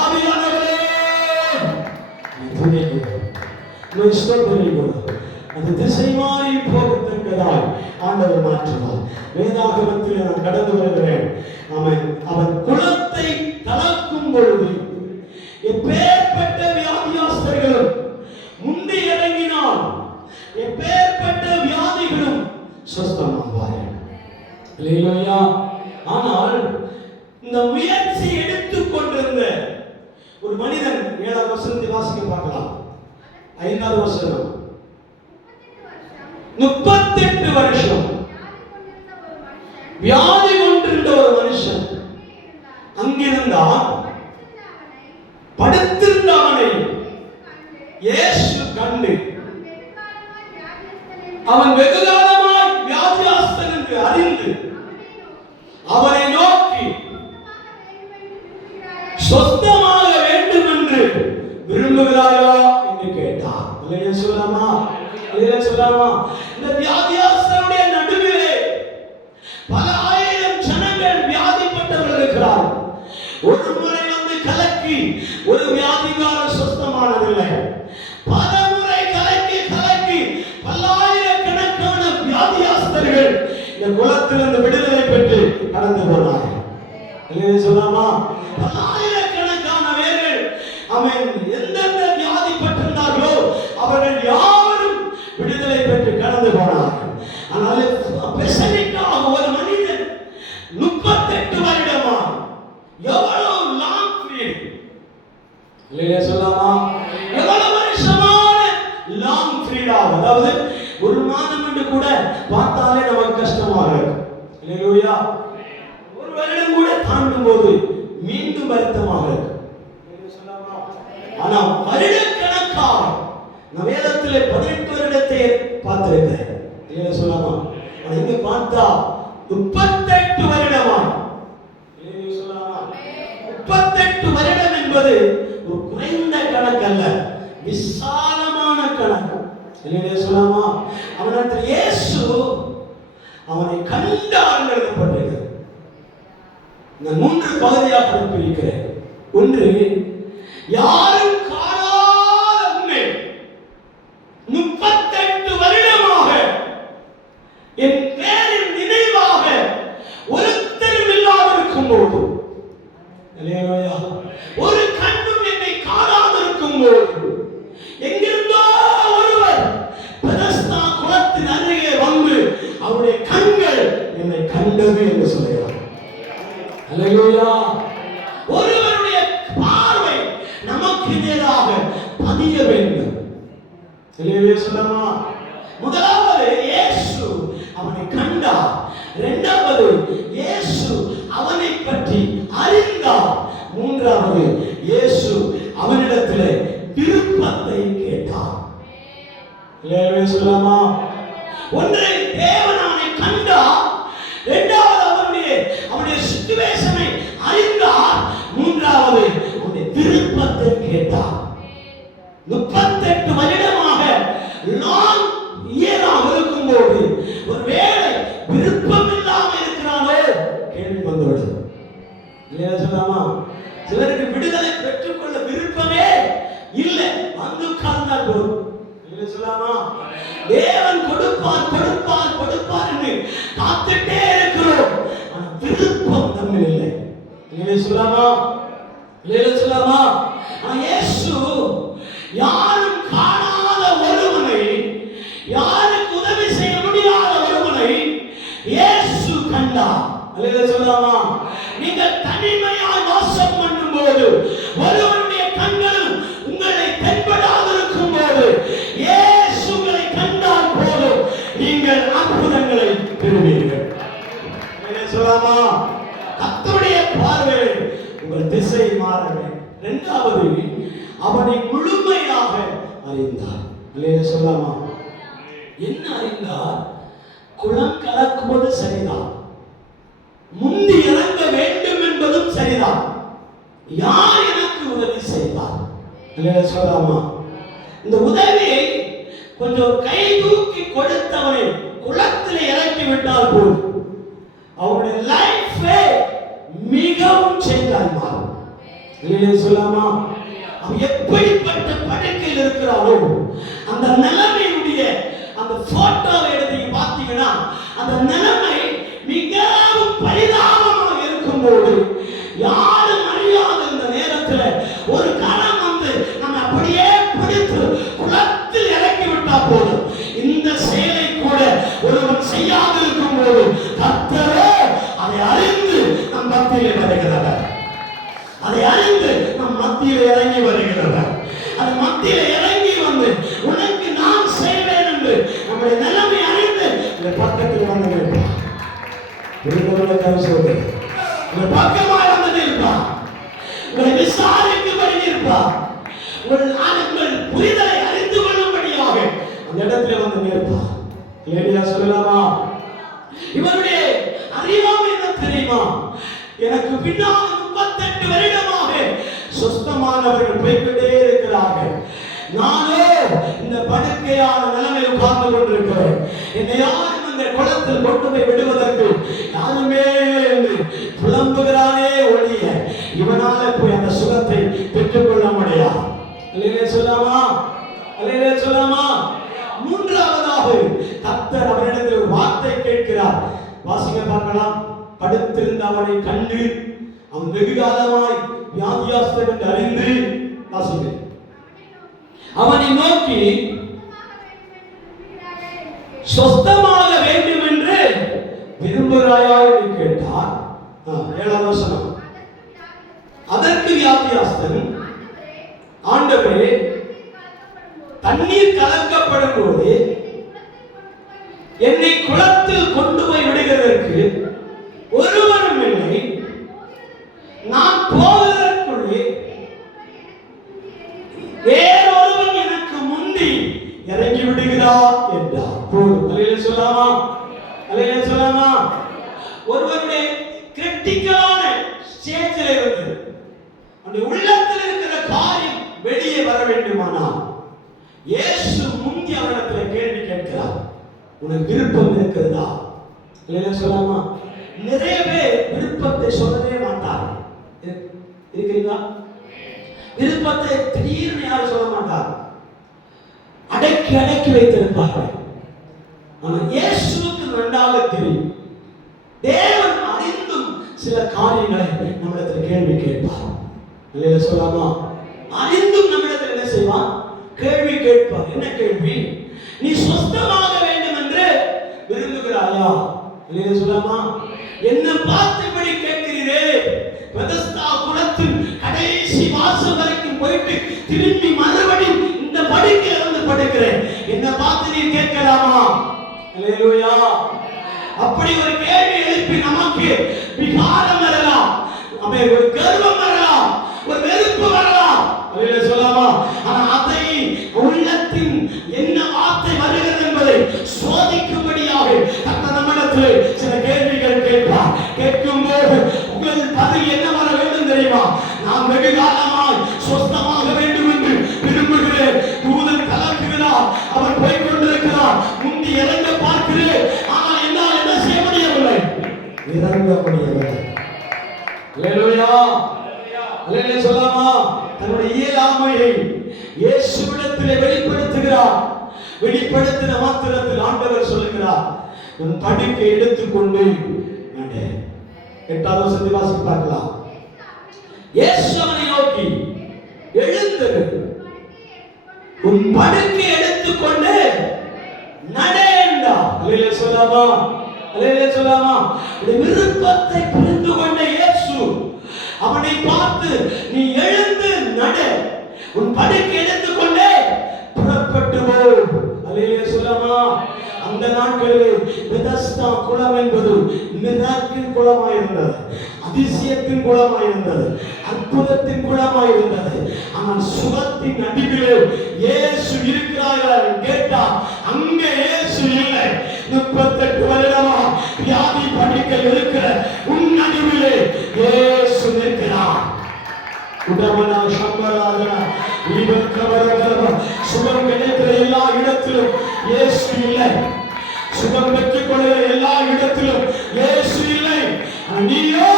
ஆவியானவரே அந்த திசை மாறி போகத்தக்கதாய் ஆண்டவர் மாற்றுவார். வேதாகமத்தில் நான் கடந்து வருகிறேன். அவன் குலத்தை தளர்க்கும் பொழுது எப்பேற்பட்ட வியாதியாஸ்தர்களும் முந்தி இறங்கினால் எப்பேற்பட்ட வியாதிகளும் சுஸ்தமாவார்கள். இல்லையா? ஆனால் இந்த முயற்சி எடுத்துக் கொண்டிருந்த ஒரு மனிதன் 7ஆம் வசனத்தை வாசிக்க பார்க்கலாம். 5ஆவது வசனம். 38 வருஷம் வியாதி கொண்டிருந்த ஒரு மனுஷன் அங்கிருந்தான். படுத்திருந்த அவனை இயேசு கண்டு அவன் வெகுகாலமாய் வியாதியாஸ்தன் என்று அறிந்து அவனை நோக்கி சொஸ்தமாக வேண்டும் என்று விரும்புகிறாயா என்று கேட்டார். அல்லேலூயா சொல்லலாமா? அல்லேலூயா சொல்லலாமா? இந்த வியாதியாஸ்தனுடைய நடுவிலே பல ஆயிரம் ஜனங்கள் வியாதிப்பட்டவர்கள் இருக்கிறார். ஒரு முறை வந்து கலக்கி ஒரு வியாதிகாரர் சுத்தமானதில்லை. பல முறை கலக்கி கலக்கி பல்லாயிரக்கணக்கான வியாதியாஸ்தர்கள் இந்த குலத்திலிருந்து விடுதலை பெற்று கடந்து போனார்கள். அல்லேலூயா சொல்லலாமா? பல்லாயிரக்கணக்கான பேர்கள் அவன் எந்தெந்த வியாதிப்பட்டிருந்தார்களோ அவர்கள் யாரும் விடுதலை பெற்று கடந்து போனார்கள். ஆனால் பெசனிக்காக ஒரு மனிதன் 38 வருடமா எவ்வளவு லாங் பீரியட், இல்லையா சொல்லலாமா? எவ்வளவு வருஷமான லாங் பீரியட், அதாவது ஒரு மாதம் என்று கூட பார்த்தாலே நமக்கு கஷ்டமாக இருக்கும். இல்லையா? ஒரு வருடம் கூட தாண்டும் போது மீண்டும் வருத்தமாக இருக்கும். ஆனா வருடக்கணக்காக நான் வேதத்திலே 18 வருடத்தை பார்த்திருக்கிறேன். இல்லையா சொல்லலாமா? ஆனா இங்க பார்த்தா 38 வருடமா. 38 வருடம் என்பது ஒரு குறைந்த கணக்கு அல்ல, விசாலமான கணக்கு. இல்லையா சொல்லலாமா? அவனிடத்தில் இயேசு அவனை கண்டார் எழுதப்பட்டிருக்கிறது. நான் 3 பகுதியாக பிரிக்கிறேன். ஒன்று, யாரும் காணாத உண்மை. 38 வருடமாக என் பேரின் நினைவாக ஒருத்தரும் இல்லாதிருக்கும் போது, ஒரு கண்ணும் என்னை காணாதிருக்கும் போது, எங்கிருந்தோ ஒருவர் பெதஸ்தா குளத்தின் அருகே வந்து அவருடைய கண்கள் என்னை கண்டது என்று சொல்கிறார். அல்லேலூயா! ஒருவருடைய பார்வை நமக்கு நேராக பதிய வேண்டும். அல்லேலூயா சொல்லலாமா? முதலாவது இயேசு அவனை கண்டார். இரண்டாவது இயேசு அவனை பற்றி அறிந்தார். மூன்றாவது இயேசு அவனிடத்தில் விருப்பத்தை கேட்டார். சொல்லலாமா? ஒன்று, தேவன் அவனை கண்டார். இரண்டாவது, அவனுடைய சிச்சுவேஷனை அறிந்தார். மூன்றாவது, அவனுடைய விருப்பத்தை கேட்டார். 38 வருடமாக நான் இயலாம இருக்கும்போது ஒருவேளை விருப்பம் இல்லாம இருக்கிறானோ கேள்வி வந்துவிடும். இல்லையா சொல்லாமா? சிலருக்கு விடுதலை பெற்றுக்கொள்ள விருப்பமே இல்லை, வந்து உட்கார்ந்தால் போதும். இல்லையா சொல்லாமா? தேவன் கொடுப்பார் கொடுப்பார் கொடுப்பார் என்று காத்துட்டே இருக்கிறோம், ஆனா விருப்பம் நம்ம இல்லை. இல்லையா சொல்லாமா? இல்லையா சொல்லாமா? இயேசு யாரும் காணாத ஒருவனை, யாருக்கு உதவி செய்ய முடியாத ஒருவனை இயேசு கண்டார். அல்லேலூயா சொல்லலாமா? நீங்கள் தனிமையாய் வாசம் பண்ணும்போது, ஒருவருடைய கண்களும் உங்களை தென்படாது இருக்கும் போது இயேசு உங்களை கண்டால் போதும், நீங்கள் அற்புதங்களை பெறுவீர்கள். அல்லேலூயா சொல்லலாமா? கர்த்தருடைய பார்வையில் உங்கள் திசை மாற வேண்டும். இரண்டாவது, அவனை முழுமையாக அறிந்தார். அல்லேலூயா சொல்லலாமா? என்ன அறிந்தார்? குளம் கலக்குவது சரிதான், முந்தி இறங்க வேண்டும் என்பதும் சரிதான், யார் எனக்கு உதவி செய்வார்? அல்லேலூயா சொல்லலாமா? இந்த உதவியை கொஞ்சம் கை தூக்கி கொடுத்தவனை குளத்தில் இறக்கி விட்டால் போதும், அவருடைய லைஃபே மிகவும் சேஞ்ச் ஆகும். அல்லேலூயா சொல்லலாமா? அவன் எப்படிப்பட்ட படுக்கையில் இருக்கிறாரோ அந்த நிலைமையுடைய அந்த போட்டோவை எடுத்து பார்த்தீங்கன்னா அந்த நிலைமை மிகவும் பரிதாபமாக இருக்கும்போது, யாரும் அறியாத இந்த நேரத்தில் ஒரு கரம் வந்து நம்ம அப்படியே பிடித்து குளத்தில் இறக்கி விட்டா போதும், இந்த செயலை கூட ஒருவன் செய்யாது இருக்கும் போது கர்த்தரே அதை அறிந்து நம் மத்தியில் வருகிறவர், அதை அறிந்து நம் மத்தியில் இறங்கி வருகிறவர், அது மத்தியில் இறங்கி வந்து உனக்கு நான் செய்வேன் என்று நம்முடைய நிலைமை அறிந்து இந்த பக்கத்தில் வந்து நிற்பான். உங்கள் பக்கமாய் வந்து நிற்பான், உங்களை விசாரிக்கும்படி நிற்பான், உங்கள் புரிதலை அறிந்து கொள்ளும்படியாக அந்த இடத்துல வந்து நிற்பான். இல்லையா சொல்லலாமா? இவருடைய அறியாமை என்ன தெரியுமா? எனக்கு பின்னால் 38 வருடமாக சுத்தமானவர்கள் போய்கிட்டே இருக்கிறார்கள், நானே இந்த படுக்கையான நிலைமையில் உட்கார்ந்து கொண்டிருக்கிறேன், என்னை யாரும் இந்த குளத்தில் கொண்டு போய் விடுவதற்கு யாருமே என்று புலம்புகிறானே ஒழிய இவனால போய் அந்த சுகத்தை பெற்றுக்கொள்ள முடியாது. அல்லேலூயா சொல்லாமா? அல்லேலூயா சொல்லாமா? மூன்றாவதாக கர்த்தர் அவரிடத்தில் ஒரு வார்த்தை கேட்கிறார். வாசிக்க பார்க்கலாம். படுத்திருந்த அவனை கண்டு அவன் வெகு காலமாய் வியாதியாஸ்தன் என்று அறிந்து, வாசிக்க, அவனை நோக்கி சொஸ்தமாக வேண்டும் என்று விரும்புகிறாயா என்று கேட்டார். 7ஆம் வசனம். அதற்கு வியாதியாஸ்தன், ஆண்டவரே, தண்ணீர் கலக்கப்படும் போது என்னை குளத்தில் கொண்டு போய் விடுகிறதற்கு ஒருவரும் இல்லை, நான் போவதற்குள்ளே வேறொருவன் எனக்கு முந்தி இறங்கி விடுகிறார் என்றார். போதும். அல்லேலூயா சொல்லாமா? அல்லேலூயா சொல்லாமா? ஒருவருடைய கிரிட்டிக்கலான ஸ்டேஜில் இருந்து அந்த உள்ளத்தில் இருக்கிற காரியம் வெளியே வர வேண்டுமானால் இயேசு முந்தி அவரிடத்தில் கேள்வி கேட்கிறார், உனக்கு விருப்பம் இருக்கிறதா? இல்லையா சொல்லாமா? நிறைய பேர் விருப்பத்தை சொல்லவே மாட்டார். இருக்கிறீங்களா? விருப்பத்தை திடீர்னு யாரும் சொல்ல மாட்டார், அடக்கி அடக்கி வைத்திருப்பார்கள். ஆனால் இயேசுவுக்கு நன்றாக தெரியும், தேவன் அறிந்தும் சில காரியங்களை நம்மிடத்தில் கேள்வி கேட்பார். இல்லையா சொல்லாமா? அறிந்தும் நம்மிடத்தில் என்ன செய்வான்? கேள்வி கேட்பார். என்ன கேள்வி? நீ சொஸ்தமாக வேண்டும் என்று விரும்புகிறாயா? இல்லையா சொல்லாமா? என்ன பார்த்து இப்படி கேட்கிறீரே? பெதஸ்தா குளத்தின் கடைசி வாசல் வரைக்கும் போயிட்டு திரும்பி மறுபடியும் இந்த படுக்கையில வந்து படுக்கிறேன், என்ன பார்த்து நீ கேட்கலாமா? அல்லேலூயா. அப்படி ஒரு கேள்வி எழுப்பி நமக்கு விகாரம் வரலாம், ஒரு கர்வம் வரலாம், ஒரு வெறுப்பு வரலாம், சொல்லலாமா? ஆனா அதை உள்ளத்தின் என்ன வார்த்தை வருகிறது என்பதை சோதிக்கும்படியாக கர்த்தர் நம்மிடத்தில் சில கேள்விகள் கேட்பார். கேட்கும் போது உங்கள் பதில் என்ன வர வேண்டும் தெரியுமா? நான் வெகு காலமாய் சொஸ்தமாக வேண்டும் என்று விரும்புகிறேன். தூதன் கலக்குகிறார், அவர் போய் கொண்டிருக்கிறார், முந்தி இறங்க பார்க்கிறேன், ஆனால் என்னால் என்ன செய்ய முடியவில்லை, இறங்க முடியவில்லை. அல்லேலூயா, அல்லேலூயா சொல்லலாமா? தன்னுடைய இயலாமையை இயேசுவிடத்திலே வெளிப்படுத்துகிறார். வெளிப்படுத்தின மாத்திரத்தில் ஆண்டவர் சொல்லுகிறார், உன் படுக்கை எடுத்துக்கொண்டு நட. 8வது வசனத்தை வாசித்து பார்க்கலாம். இயேசு அவனை நோக்கி, எழுந்து உன் படுக்கை எடுத்துக்கொண்டு நட என்றார். அல்லேலூயா சொல்லலாமா? அல்லேலூயா சொல்லலாமா? விருப்பத்தை புரிந்து கொண்ட இயேசு அவனை பார்த்து, நீ எழுந்து நட, உன் படுக்கை எடுத்துக்கொண்டே புறப்பட்டு போ. அல்லேலூயா சொல்லலாமா? அந்த நாட்களில் பெதஸ்தா குளம் என்பது மிராக்கிள் குளமாயிருந்தது, அதிசயத்தின் குளமாயிருந்தது, அற்புதத்தின் குளமாயிருந்தது. ஆனால் சுகத்தின் நடுவிலே இயேசு இருக்கிறார்கள் கேட்டால் அங்கே இயேசு இல்லை. 38 வருடமா வியாதி படுக்கை இருக்கிற உன் நடுவிலே இயேசு இருக்கிறார். உடமனா சம்பராதனா சுகம் கிடைக்கிற எல்லா இடத்திலும் இயேசு இல்லை. சுகம் பெற்றுக் கொள்கிற எல்லா இடத்திலும் இயேசு இல்லை. நீயோ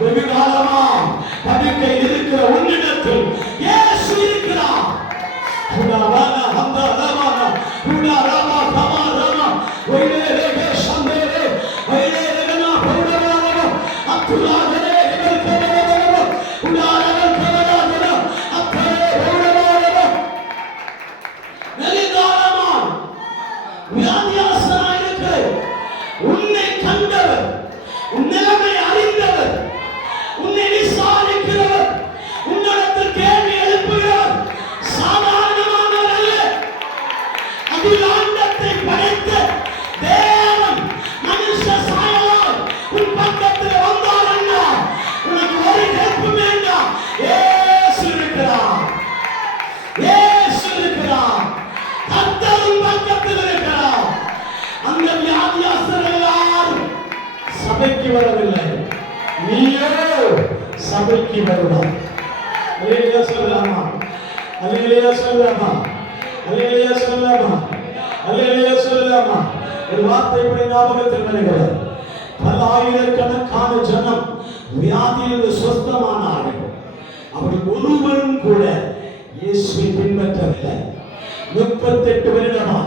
வெகு காலமா படுக்கை இருக்கிற உன்னிடத்தில் இயேசு இருக்கிறார். உன்னை கண்டவர், உன் நிலைமை அறிந்தவர், உன்னை விசாரிக்கிறவர், உன்னிடத்தில் கேள்வி எழுப்புகிறார். சாதாரணமானவர் அல்ல. அகிலாண்டத்தை படைத்த தேவன் மனுஷ சாயலால் உன் பக்கத்தில் வந்தார் என்ன? உனக்கு ஒரு கேட்பு வேண்டாம். இயேசு இருக்கிறார், இயேசு இருக்கிறார், கர்த்தரும் பக்கத்தில் இருக்கிறார். அந்த வியாதியாஸ்தர்கள் எல்லாரும் சபைக்கு வரவில்லை, நீயோ சபைக்கு வருவாய். அல்லேலூயா சொல்லலாமா? அல்லேலூயா சொல்லலாமா? அல்லேலூயா சொல்லலாமா? அல்லேலூயா சொல்லலாமா? ஒரு வார்த்தை இப்படி ஞாபகத்தில் வருகிறது. பல ஆயிரக்கணக்கான ஜனம் வியாதியில் சுஸ்தமானார்கள். அப்படி ஒருவரும் கூட இயேசுவை பின்பற்றவில்லை. 38 வருடமா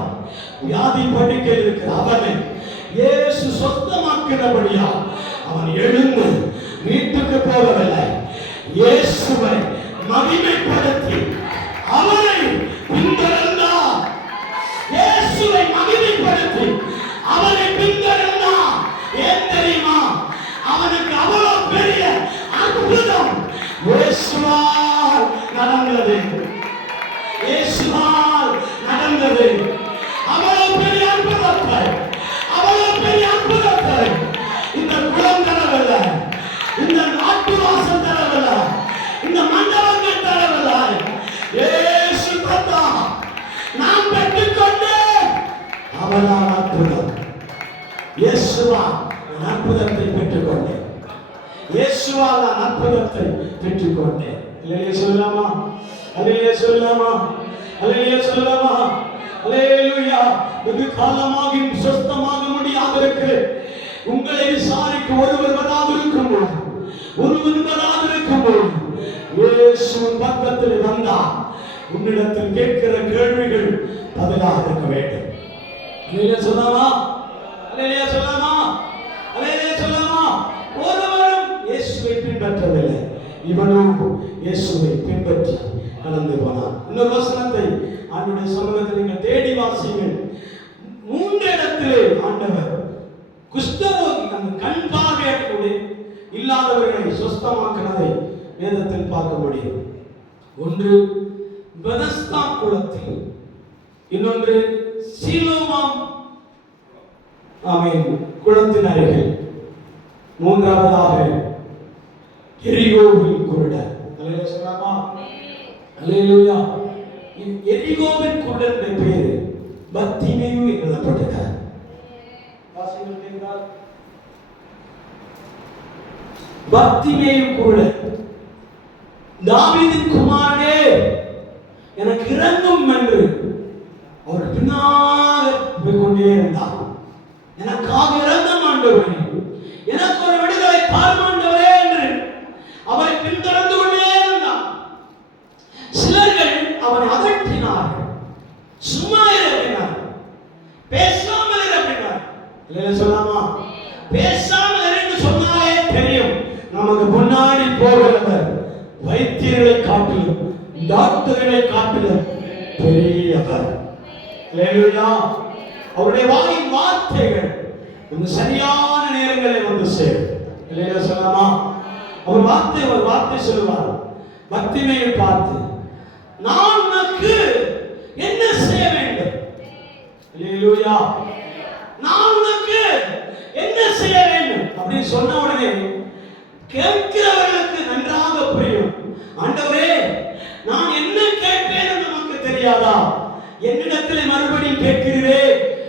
வியாதி படுக்கையில் இருக்கிற அவனை இயேசு சொந்தமாக்கினபடியா அவன் எழுந்து வீட்டுக்கு போகவில்லை. இயேசுவை மகிமைப்படுத்தி அவனை பின்தொடர்ந்தார். இயேசுவை மகிமைப்படுத்தி அவனை பின்தொடர்ந்தார். ஏன் தெரியுமா? அவனுக்கு அவ்வளவு பெரிய அற்புதம் இயேசுவால் நடந்தது. இயேசுவால் நடந்தது. அவ்வளவு பெரிய அற்புதத்தை, அவ்வளவு பெரிய அற்புதத்தை இந்த குளம் தரவில்லை, இந்த நாட்டு வாசல் தரவில்லை, இந்த மண்டபங்கள் தரவில்லை. இயேசு தந்தா, நாம் பெற்றுக்கொண்டு அவனால் அற்புதம். இயேசுவா நான் அற்புதத்தை பெற்றுக்கொண்டேன். இயேசுவால் நான் அற்புதத்தை பெற்றுக்கொண்டேன். அல்லேலூயா சொல்லலாமா? அல்லேலூயா சொல்லலாமா? அல்லேலூயா சொல்லலாமா? அல்லேலூயா. வெகு காலமாக சுத்தமாக முடியாதிருக்கு. உங்களை விசாரிக்க ஒருவர் வராதிருக்கும் போது, ஒருவர் வராதிருக்கும் போது இயேசு பக்கத்தில் வந்தார். உன்னிடத்தில் கேட்கிற கேள்விகள் பதிலாக இருக்க வேண்டும். அல்லேலூயா சொல்லலாமா? அல்லேலூயா சொல்லலாமா? அல்லேலூயா சொல்லலாமா? ஒருவரும் இயேசுவை பின்பற்றவில்லை. இவனும் இயேசுவை பின்பற்றி கடந்து போனான். இன்னொரு வசனத்தை ஆண்டவருடைய சமூகத்தில் நீங்கள் தேடி வாசியுங்கள். 3 இடத்திலே ஆண்டவர் குஷ்டரோகி, அந்த கண் பார்வையற்ற இல்லாதவர்களை சுஸ்தமாக்கினதை வேதத்தில் பார்க்க முடியும். ஒன்று பெதஸ்தா குளத்தில், இன்னொன்று சீலோவாம் ஆமென் குளத்தின் அருகில். மூன்றாவதாக எரிகோவின் குருடன். அல்லேலூயா சொல்லலாமா? அல்லேலூயா. எரிகோவின் குருடன் பேரு பர்த்திமேயு எழுதப்பட்டிருக்கிறார். வாசிங்கள் கேட்கிறார். பர்த்திமேயு குருடன், தாவீதின் குமாரனே எனக்கு இரங்கும் என்று அவர் பின்னாக போய் கொண்டே இருந்தார். எனக்காக இரங்கும் ஆண்டவரே, எனக்கு ஒரு விடுதலை தாரும் ஆண்டவரே என்று அவரை பின்தொடர்ந்து கொண்டே இருந்தார். சிலர்கள் அவனை அதட்டினார்கள், சும்மா இரு அப்படின்னார், பேசாமல் இரு அப்படின்னார். இல்லையா சொல்லலாமா? பேசாமல் இருந்து சொன்னாலே தெரியும் நமக்கு முன்னாடி போகிறவர் வைத்தியர்களை காட்டிலும் டாக்டர்களை காட்டிலும் பெரியவர். அல்லேலூயா. அவருடைய வாயின் வார்த்தைகள் நமக்கு சரியான நேரங்களில் வந்து சேரும். இல்லையா சொல்லலாமா? ஒரு வார்த்தை சொல்லுவார். பர்த்திமேயை பார்த்து, நான் உனக்கு என்ன செய்ய வேண்டும்? அல்லேலூயா. நான் உனக்கு என்ன செய்ய வேண்டும் அப்படின்னு சொன்ன உடனே கேட்கிறவர்களுக்கு நன்றாக புரியும். ஆண்டவரே, நான் என்ன கேட்பேன் என்று நமக்கு தெரியாதா? என்னிடத்தில் மறுபடியும் கேட்கிறீரே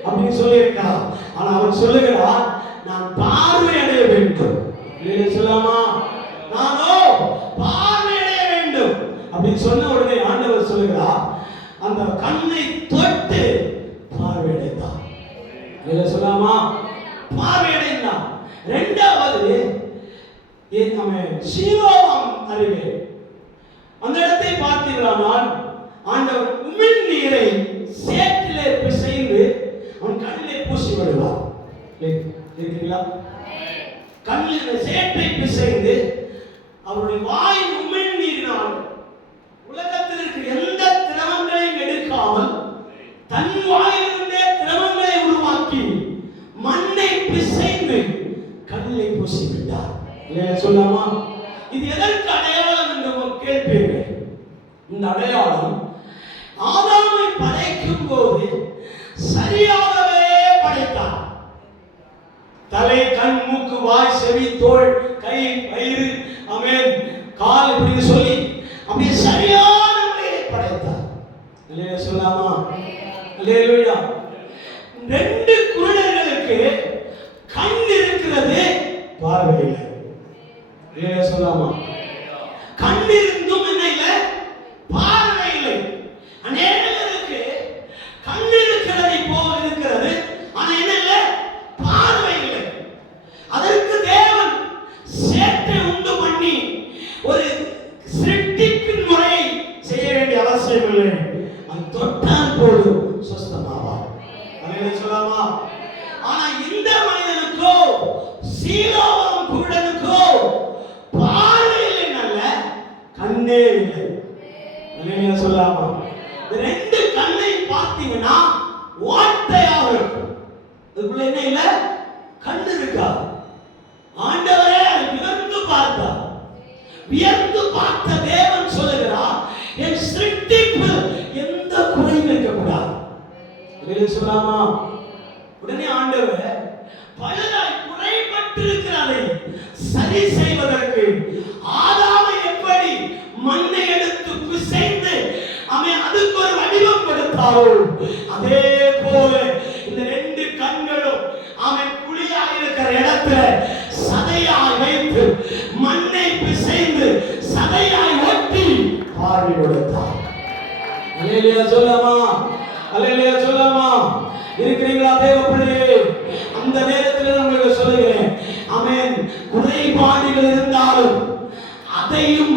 அப்படின்னு சொல்லியிருக்கிறார். ஆனா அவர் சொல்லுகிறார், நான் பார்வை அடைய வேண்டும். சொல்லலாமா? நானோ பார்வை அடைய வேண்டும் அப்படின்னு சொன்ன உடனே ஆண்டவர் சொல்லுகிறார், அந்த கண்ணை தொட்டு பார்வை அடைந்தார். சொல்லலாமா? பார்வை அடைந்தார். இரண்டாவது சீலோவாம் அருகே அந்த இடத்தை பார்த்தீர்களானால் ஆண்டவர் உமிழ் நீரை சேற்றிலே பிசைந்து அவன் கண்ணிலே பூசி விடுவார். இருக்கிறீங்களா? கண்ணில் சேற்றை பிசைந்து அவருடைய வாயின் உமிழ் நீரினால் உலகத்தில் இருக்கிற எந்த திரவங்களையும் எடுக்காமல் தன் வாயிலிருந்தே திரவங்களை உருவாக்கி மண்ணை பிசைந்து கண்ணிலே பூசி விட்டார். சொல்லலாமா? இது எதற்கு அடையாளம் என்று கேட்பீர்கள். இந்த அடையாளம் ஆதாமை படைக்கும் போது சரியாகவே படைத்தார். தலை, கண், மூக்கு, வாய், செவி, தோல், கை, வயிறு, ஆமென், கால் இப்படி சொல்லி அப்படியே சரியான முறையை படைத்தார். அல்லேலூயா சொல்லலாமா? அல்லேலூயா. ரெண்டு குருடர்களுக்கு கண் இருக்கிறது, பார்வை இல்லை. அல்லேலூயா சொல்லலாமா? கண் இருந்தும் என்ன இல்லை? பார்வை இல்லை. அநேகருக்கு கண் இருக்கிறதை போல் இருக்கிறது, ஆனா என்ன இல்லை? பார்வை இல்லை. அதற்கு தேவன் சேற்றை உண்டு பண்ணி ஒரு சிருஷ்டிப்பின் முறையை செய்ய வேண்டிய அவசியம் இல்லை. அது தொட்டால் போதும் சுஸ்தமாவார். அல்லேலூயா சொல்லலாமா? ஆனா இந்த மனிதனுக்கோ சீலோவாம் குருடனுக்கோ பார்வை இல்லை, நல்ல கண்ணே இல்லை. அல்லேலூயா சொல்லலாமா? ரெண்டு கண்ணை பார்த்தீங்கன்னா ஓட்டையாக இருக்கும். அதுக்குள்ள என்ன இல்லை? கண்ணு இருக்கா? ஆண்டவரே வியர்ந்து பார்த்தார். வியர்ந்து பார்த்த தேவன் சொல்லுகிறார், என் சிருஷ்டிப்பு எந்த குறையும் இருக்கக்கூடாது. அல்லேலூயா சொல்லலாமா? உடனே ஆண்டவர் பலதாய் குறைபட்டிருக்கிறதை சரி செய்வதற்கு ஆதாமை எப்படி மண்ணை எடுத்து பிசைந்து அவன் அதுக்கு ஒரு வடிவம் கொடுத்தாரோ, அதே போல இந்த ரெண்டு கண்களும் அவன் குழியாக இருக்கிற இடத்துல சதையாய் வைத்து மண்ணை பிசைந்து சதையாய் ஒட்டி பார்வை கொடுத்தார். அல்லேலூயா சொல்லலாமா? அல்லேலூயா சொல்லலாமா? இருக்கிறீங்களா தேவ பிள்ளையே? அந்த நேரத்தில் உங்களுக்கு சொல்லுகிறேன், ஆமென், குறைபாடுகள் இருந்தாலும் அதையும்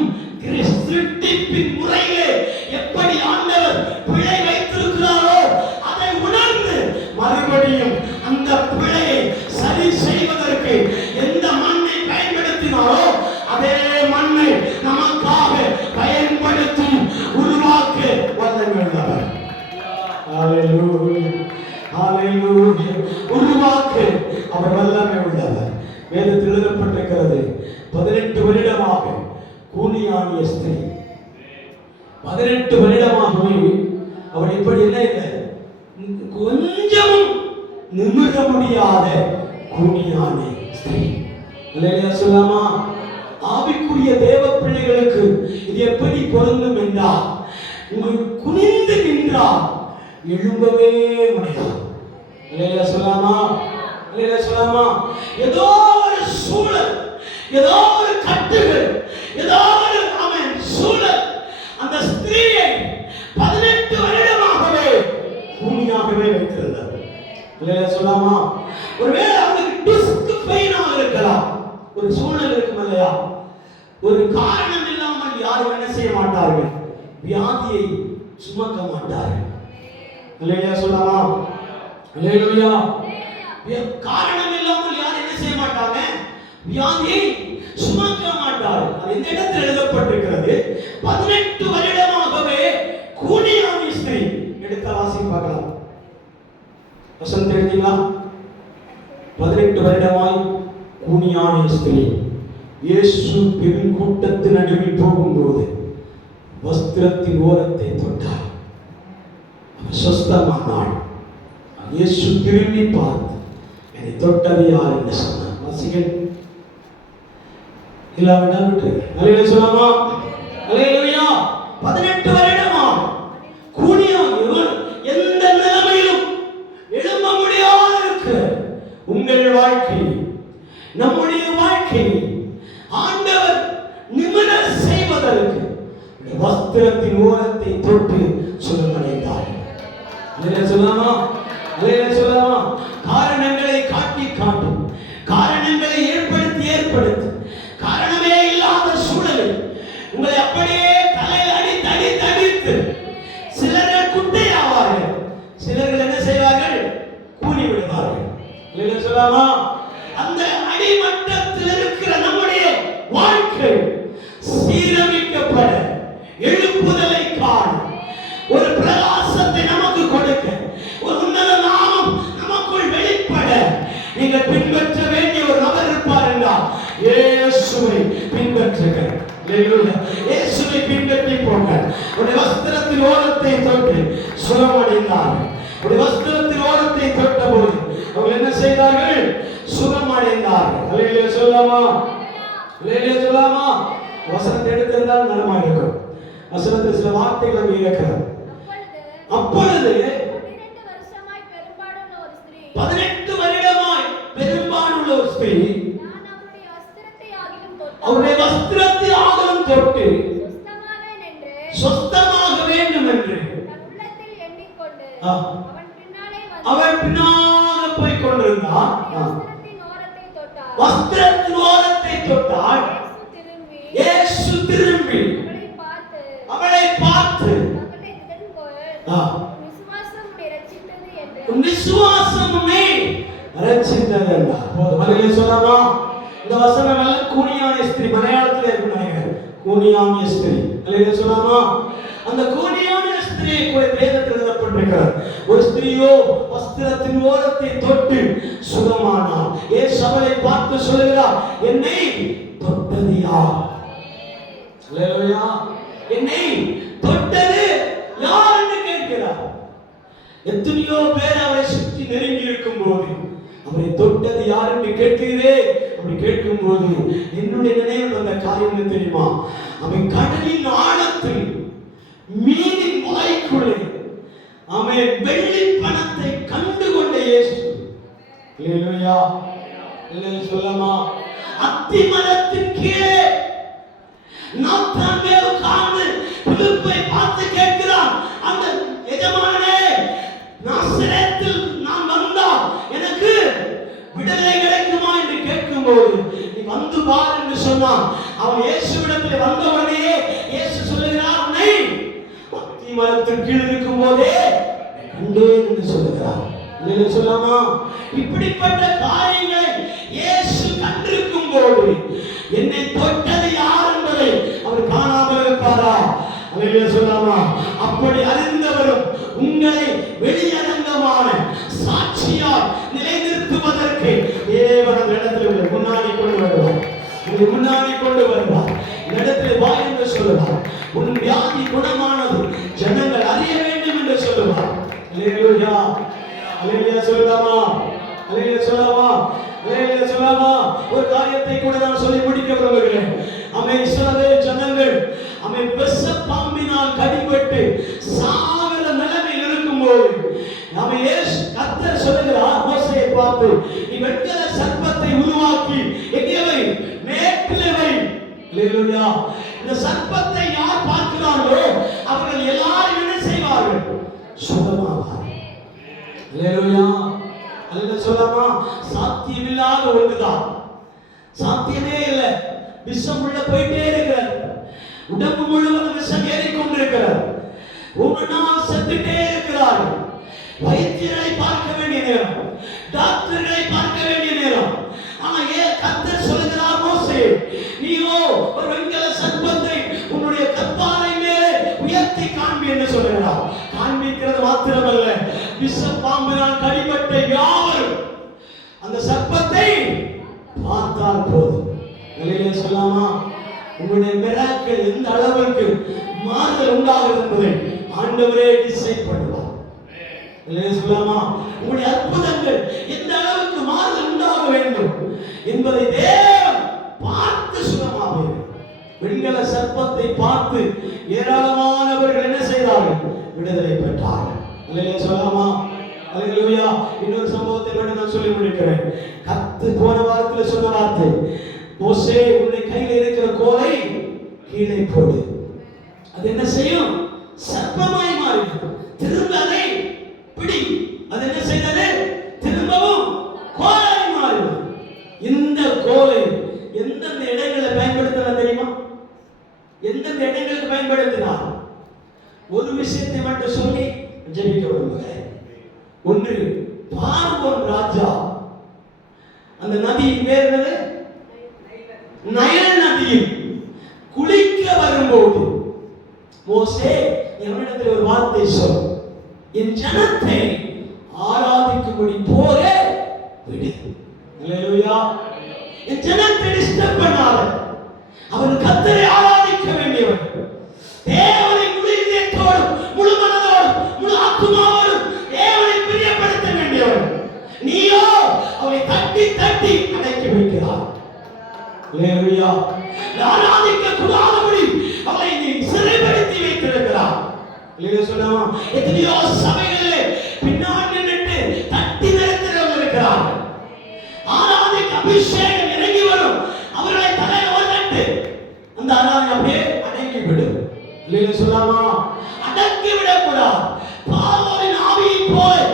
சிருஷ்டிப்பின் முறையிலே எப்படி ஆண்டவர் பிழை வைத்திருக்கிறாரோ அதை உணர்ந்து மறுபடியும் அந்த பிழையை சரி செய்வதற்கு எந்த மண்ணை பயன்படுத்தினாரோ அதே மண்ணை நமக்காக பயன்படுத்தி உருவாக்க வல்லவர். ஹalleluya, ஹalleluya. உருவாக்க அவர் வல்லமை உள்ளவர். வேதத்தில் எழுதப்பட்டிருக்கிறது, 18 வருடமாக கூனியானிய ஸ்திரீ 18 வருடமாகவே அவள் இப்படி என்ன இல்லை, கொஞ்சமும் நிமிர முடியாத கூனியான ஸ்திரீ. அல்லேலூயா சொல்லாமா? ஆவிக்குரிய தேவ பிள்ளைகளுக்கு இது எப்படி பொருந்தும் என்றால், உங்களுக்கு குனிந்து நின்றால் எழும்பவே முடியாது. அல்லேலூயா சொல்லாமா? அல்லேலூயா சொல்லாமா? ஏதோ ஒரு சூழல், ஏதோ ஒரு கட்டுகள், ஏதோ ஒரு சூழல் அந்த ஸ்திரீயை 18 வருடமாகவே கூனியாகவே வைத்திருந்தார். அல்லேலூயா சொல்லாமா? ஒருவேளை அவங்களுக்கு டிஸ்க் பெயினாக இருக்கலாம், ஒரு சூழல் இருக்கும் இல்லையா? ஒரு காரணம் இல்லாமல் யாரும் என்ன செய்ய மாட்டார்கள், வியாதியை சுமக்க மாட்டார்கள். அல்லேலூயா சொல்லாமா? அல்லேலூயா. காரணம் இல்லாமல் யாரும் என்ன செய்ய மாட்டாங்க, வியாதியை சுமக்க மாட்டார்கள். அது இந்த இடத்தில் எழுதப்பட்டிருக்கிறது, 18 வருடமாகவே கூனியான ஸ்திரீ. எடுத்த வாசி பார்க்கலாம். வசனம் தெரியுங்களா? 18 வருடமாய் கூனியான ஸ்திரீ இயேசு பெருங்கூட்டத்தின் நடுவில் போகும்போது வஸ்திரத்தின் ஓரத்தை தொட்டார். அவர் சொஸ்தமானாள். இயேசு திரும்பி பார்த்து, என்னை தொட்டது யார் என்று சொன்னார். வாசிகள் இல்லாவிட்டால் விட்டு. அல்லேலூயா சொல்லாமா? அல்லேலூயா. 18 வருடமா கூனியான் எந்த நிலைமையிலும் எழும்ப முடியாத இருக்கு. உங்கள் வாழ்க்கை, நம்முடைய வாழ்க்கை ஆண்டவர் நிமிர செய்வதற்கு வஸ்திரத்தின் ஓரத்தை தொட்டு சுகமடைந்தார். அல்லேலூயா சொல்லாமா? அல்லேலூயா சொல்லாமா? காரணங்களை காட்டி காட்டும், காரணங்களை ஏற்படுத்தி காரணமே இல்லாத சூழலில் உங்களை அப்படியே தலையில் அடித்து சிலர்கள் குட்டையாவார்கள், சிலர்கள் என்ன செய்வார்கள், கூனி விடுவார்கள். இல்லையா சொல்லாமா? அந்த அடிமட்டத்தில் இருக்கிற நம்முடைய வாழ்க்கை சீரமைக்கப்பட, எழுப்புதலை காண, ஒரு பிரகாசத்தை நமக்கு கொடுக்க, ஒரு உன்னத நாமம் நமக்குள் வெளிப்பட நீங்கள் பின்பற்ற வேண்டிய ஒரு நபர் இருப்பார் என்றால் இயேசுவை பின்பற்றுங்கள். அல்லேலூயா. இயேசுவை பின்பற்றி போங்கள். உடைய வஸ்திரத்தின் ஓரத்தை தொட்டு சுகமடைந்தார்கள். உடைய வஸ்திரத்தின் ஓரத்தை தொட்டபோது அவர்கள் என்ன செய்தார்கள், சுகமடைந்தார்கள். அல்லேலூயா சொல்லாமா? அல்லேலூயா சொல்லாமா? வசனத்தை எடுத்திருந்தால் நலமாக இருக்கும். வசனத்தில் சில வார்த்தைகளை இருக்கிறார். அப்பொழுது 18 வருடமாய் பெரும்பாலுள்ள ஒரு ஸ்திரீ அவருடைய வஸ்திரத்தை ஆகிலும் தொட்டு சொஸ்தமாக வேண்டும் என்று அவள் பின்னாக போய் கொண்டிருந்தார். வஸ்திரத்தின் ஓரத்தை தொட்டால் இயேசு திரும்பி அவளை பார்த்து, விசுவாசம் உன்னை ரட்சித்தது என்றார். அல்லேலூயா சொல்லாமா? இந்த வசனம் எல்லாம் கூனியான ஸ்திரீ, மலையாளத்தில் இருக்கு நினைக்கிறேன், கூனியான ஸ்திரீ. அல்லேலூயா சொல்லாமா? அந்த கூனியான ஸ்திரீ கூட வேதத்தில் எழுதப்பட்டிருக்கிறார். ஒரு ஸ்திரீயோ வஸ்திரத்தின் ஓரத்தை தொட்டு சுகமானார். இயேசு அவளை பார்த்து சொல்லுகிறார், என்னை தொட்டது யார்? அல்லேலூயா. என்னை தொட்டது யார் என்று கேட்கிறார். எத்தனையோ பேர் அவரை சுற்றி நெருங்கி இருக்கும் போது அவரை தொட்டது யார் என்று கேட்கிறே. அப்படி கேட்கும் போது என்னுடைய நினைவில் வந்த காரியம் என்ன தெரியுமா? அவன் கடலின் ஆழத்தில் மீனின் வாய்க்குள்ளே அவன் வெள்ளி பணத்தை கண்டு கொண்ட இயேசு. அல்லேலூயா. அல்லேலூயா சொல்லாமா? அத்தி மரத்தின் கீழே நாத்தான்மே உட்கார்ந்து பிலிப்பை பார்த்து கேட்கிறான், அந்த எஜமானனே, நாசரேத்தில் நான் வந்தால் எனக்கு விடுதலை கிடைக்குமா என்று கேட்கும்போது, நீ வந்து பார் என்று சொன்னான். அவன் இயேசுவிடத்தில் வந்தவனே இயேசு சொல்லுகிறார், உன்னை அத்தி மரத்தின் கீழ் இருக்கும் போதே கண்டேன் என்று சொல்லுகிறார். இல்லைன்னு சொல்லாமா? இப்படிப்பட்ட காரியங்களை இயேசு கண்டிருக்கும் போது என்னை தொட்டது யார் என்பதை அவர் காணாமல் இருப்பாரா? அல்லேலூயா சொல்லாமா? அப்படி அறிந்தவரும் உங்களை வெளியரங்கமான சாட்சியால் நிலைநிறுத்துவதற்கு தேவன் அந்த இடத்துல முன்னாடி கொண்டு வருவார். உங்களை முன்னாடி கொண்டு வருவார். இந்த இடத்துல வா என்று சொல்லுவார். உன் வியாதி குணமானது ஜனங்கள் அறிய வேண்டும் என்று சொல்லுவார். அல்லேலூயா. அல்லேலூயா சொல்லலாமா? அல்லேலூயா சொல்லலாமா? அல்லேலூயா சொல்லலாமா? ஒரு காரியத்தை கூட நான் சொல்லி முடிக்க விரும்புகிறேன். இஸ்ரவேல் ஜனங்கள் விஷ பாம்பினால் கடிபட்டு சாகிற நிலைமையில் இருக்கும்போது கர்த்தர் சொல்லுகிறார் மோசேயை பார்த்து, நீ வெண்கல சர்ப்பத்தை உருவாக்கி எங்கே வை? மேட்டிலே வை. அல்லேலூயா. இந்த சர்ப்பத்தை யார் பார்க்கிறார்களோ அவர்கள் எல்லாரும் என்ன செய்வார்கள்? சுகமாவார்கள். அல்லேலூயா. அல்லேலூயா சொல்லலாமா? சாத்தியமில்லாத ஒன்றுதான், சாத்தியமே இல்லை. விஷம் உள்ள போயிட்டே இருக்கிறார், உடம்பு முழுவதும் விஷம் ஏறிக்கொண்டிருக்கிறார், ஒரு நாள் செத்துட்டே இருக்கிறார். வைத்தியரை பார்க்க வேண்டிய நேரம், டாக்டர்களை பார்க்க வேண்டிய நேரம். ஆனா கர்த்தர் சொல்லுகிறார், மோசே நீயோ ஒரு வெண்கல சர்ப்பத்தை உன்னுடைய கற்பாறை மேலே உயர்த்தி காண்பி என்று சொல்லுகிறார். காண்பிக்கிறது மாத்திரமல்ல, விஷ பாம்பினால் கடிபட்ட யாவரும் அந்த சர்ப்பத்தை பார்த்தால் போதும். அல்லேலூயா சொல்லலாமா? உங்களுடைய மிராக்கிள் எந்த அளவுக்கு மாறுதல் உண்டாகும் என்பதை ஆண்டவரே டிசைட் பண்ணுவார். அல்லேலூயா சொல்லலாமா? உங்களுடைய அற்புதங்கள் எந்த அளவுக்கு மாறுதல் உண்டாக வேண்டும் என்பதை தேவன் பார்த்து சுகமாகும். வெண்கல சர்ப்பத்தை பார்த்து ஏராளமானவர்கள் என்ன செய்தார்கள்? விடுதலை பெற்றார்கள். அல்லேலூயா சொல்லலாமா? அல்லேலூயா. இன்னொரு சம்பவத்தை மட்டும் நான் சொல்லி முடிக்கிறேன். கர்த்தர் போன வாரத்தில் சொன்ன வார்த்தை, மோசே உன்னுடைய கையில் இருக்கிற கோலை கீழே போடு. அது என்ன செய்யும்? சர்ப்பமாய் மாறிடும். திரும்ப அதை பிடி. அது என்ன செய்தது? திரும்பவும் கோலாய் மாறிடும். இந்த கோலை எந்தெந்த இடங்களில் பயன்படுத்தினா தெரியுமா? எந்தெந்த இடங்களுக்கு பயன்படுத்தினார்? ஒரு விஷயத்தை மட்டும் சொல்லி ஜெபிக்க விரும்புகிறேன். ஒன்று, பார்வோன் ராஜா அந்த நதியின் பேர் என்னது? நைல் நதியில் குளிக்க வரும்போது மோசே அவனிடத்தில் ஒரு வார்த்தை சொல், என் ஜனத்தை ஆராதிக்கும்படி போக விடு. அல்லேலூயா. என் ஜனத்தை டிஸ்டர்ப் பண்ணாத. அவன் கர்த்தரை ஆராதிக்க வேண்டியவன். தேவனை முழு இதயத்தோடு, முழு மனதோடு, முழு ஆத்துமாவோடு தேவனை பிரியப்படுத்த வேண்டியவன். நீயோ அவனை தட்டி தட்டி அடக்கி வைக்கிறார். அல்லேலூயா. ஆராதிக்க கூடாதபடி அவனை நீ சிறைப்படுத்தி வைத்திருக்கிறார். அல்லேலூயா சொல்லாமா? எத்தனையோ சபைகளிலே பின்னாடி நின்று தட்டி நிறுத்துறவங்க இருக்கிறார்கள். ஆராதிக்க அபிஷேகம் இறங்கி வரும், அவர்களை தலையை ஓதட்டு அந்த ஆராதனை அப்படியே அடக்கி விடும். அல்லேலூயா சொல்லாமா? அடக்கி விடக்கூடாது. பார்வோனின் ஆவியை போய்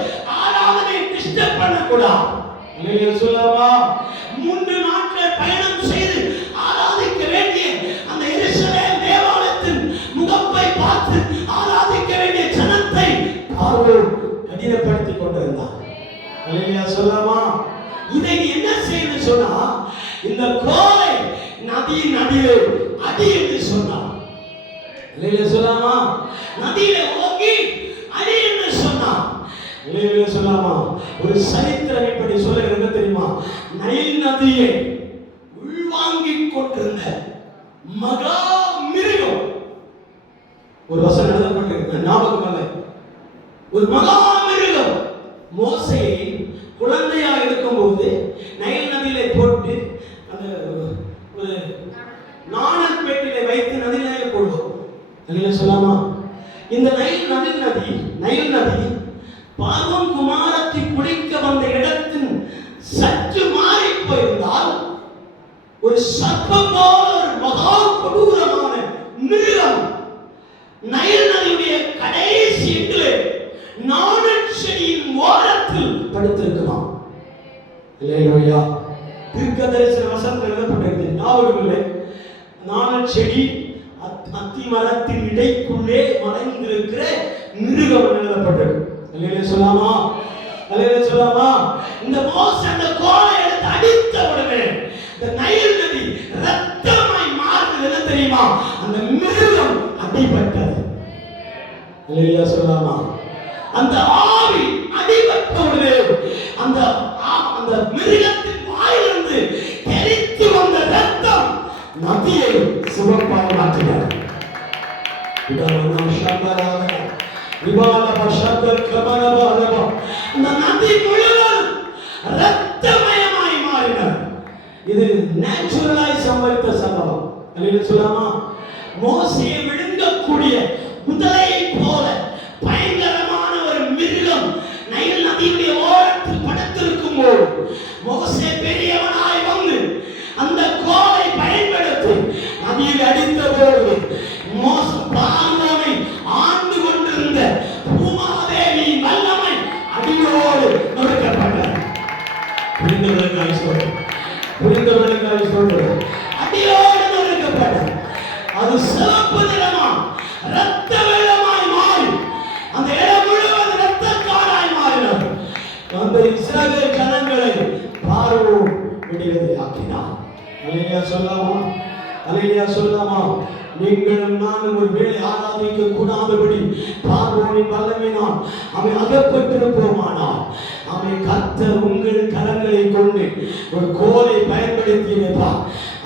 ஆராதனை டிஸ்டர்ப் பண்ணக்கூடாது. அல்லேலூயா சொல்லாமா? 3 நாட்கள் பயணம் செய்து ஆராதிக்க வேண்டிய அந்த எருசலேம் தேவாலயத்தின் முகப்பை பார்த்து ஆராதிக்க வேண்டிய ஜனத்தை பார்வோன் கடினப்படுத்திக் கொண்டிருந்தார். அல்லேலூயா சொல்லாமா? இதை என்ன செய்யணும் சொன்னா, இந்த கோலை நதியின் நதியிலே அடி என்று சொன்னார். அல்லேலூயா சொல்லாமா? நதியிலே ஓங்கி அடி என்று சொன்னார். அல்லேலூயா சொல்லாமா? ஒரு சரித்திரம் இப்படி சொல்லுகிறது தெரியுமா? நைல் நதியை உள்வாங்கிக் கொண்டிருந்த மகா மிருகம், ஒரு வசனம் எழுதப்பட்டிருக்கு, ஞாபகம் இல்லை. ஒரு மகா மிருகம் மோசேயை குழந்தையா இருக்கும்போது நைல் நதியிலே போட்டு அந்த ஒரு நாணல் பேட்டிலே வைத்து நதியிலே போடுவோம். அல்லேலூயா சொல்லாமா? இந்த நைல் நதி பார்வோன் குமாரத்தை குடிக்க வந்த இடத்தின் சற்று மாறி போயிருந்தால் ஒரு சர்ப்பம் போல ஒரு மகா கொடூரமான மிருகம் நைல் நதியுடைய கடைசி இடத்திலே நாணல் செடியின் ஓரத்தில் படுத்திருக்கலாம். அல்லேலூயா. தீர்க்கதரிசன வசனம் எழுதப்பட்டிருக்கிறது, ஞாபகம் இல்லை. நாணல் செடி அத்தி மரத்தின் இடைக்குள்ளே மறைந்திருக்கிற மிருகம் எழுதப்பட்டது. அல்லேலூயா சொல்லாமா? அல்லேலூயா சொல்லாமா? இந்த மோசே அந்த கோலை எடுத்து அடித்த உடனே இந்த நைல் நதி ரத்தமாய் மாறுது. என்ன தெரியுமா? அந்த மிருகம் அடிபட்டது. அல்லேலூயா சொல்லாமா? அந்த ஆவி அடிபட்ட உடனே அந்த மிருகத்தின் வாயிலிருந்து தெரித்து வந்த ரத்தம் நதியை சிவப்பாய் மாற்றினார். விபால பஷாதர் பகுதி முழுவதும் ரத்தமயமாய் மாறினார். இது நேச்சுரலாய் சம்பவித்த சம்பவம். அல்லேலூயா சொல்லாமா? மோசேயை விழுங்கக்கூடிய முதலையை போல பயங்கரமான ஒரு மிருகம் நைல் நதியுடைய ஓரத்தில் படுத்திருக்கும் போது மோசே பெரியவனாய் வந்து அந்த கோலை பயன்படுத்தி நதியில் அடித்த போது பார்வோனை ஆண்டு கொண்டிருந்த பூமாதேவியின் வல்லமை அடியோடு நொறுக்கப்பட்டார். புரிந்தவர்களுக்காக சொல்றேன். அடியோடு நொறுக்கப்பட்டார். அது சிவப்பு நிறமா ரத்த வெள்ளமாய் மாறி அந்த இடம் முழுவதும் ரத்த காடாய் மாறினார். அந்த இஸ்ரவேல் ஜனங்களை பார்வோன் விடுதலை ஆக்கினார். அல்லேலூயா சொல்லாமா? அல்லேலூயா சொல்லாமா? நீங்களும் நானும் ஒரு வேளை ஆராதிக்க கூடாதபடி பார்வோனின் வல்லமையினால் அவை அகப்பட்டிருப்போமானால் அவை கர்த்தர் உங்கள் கரங்களை கொண்டு ஒரு கோலை பயன்படுத்தியிருப்பா.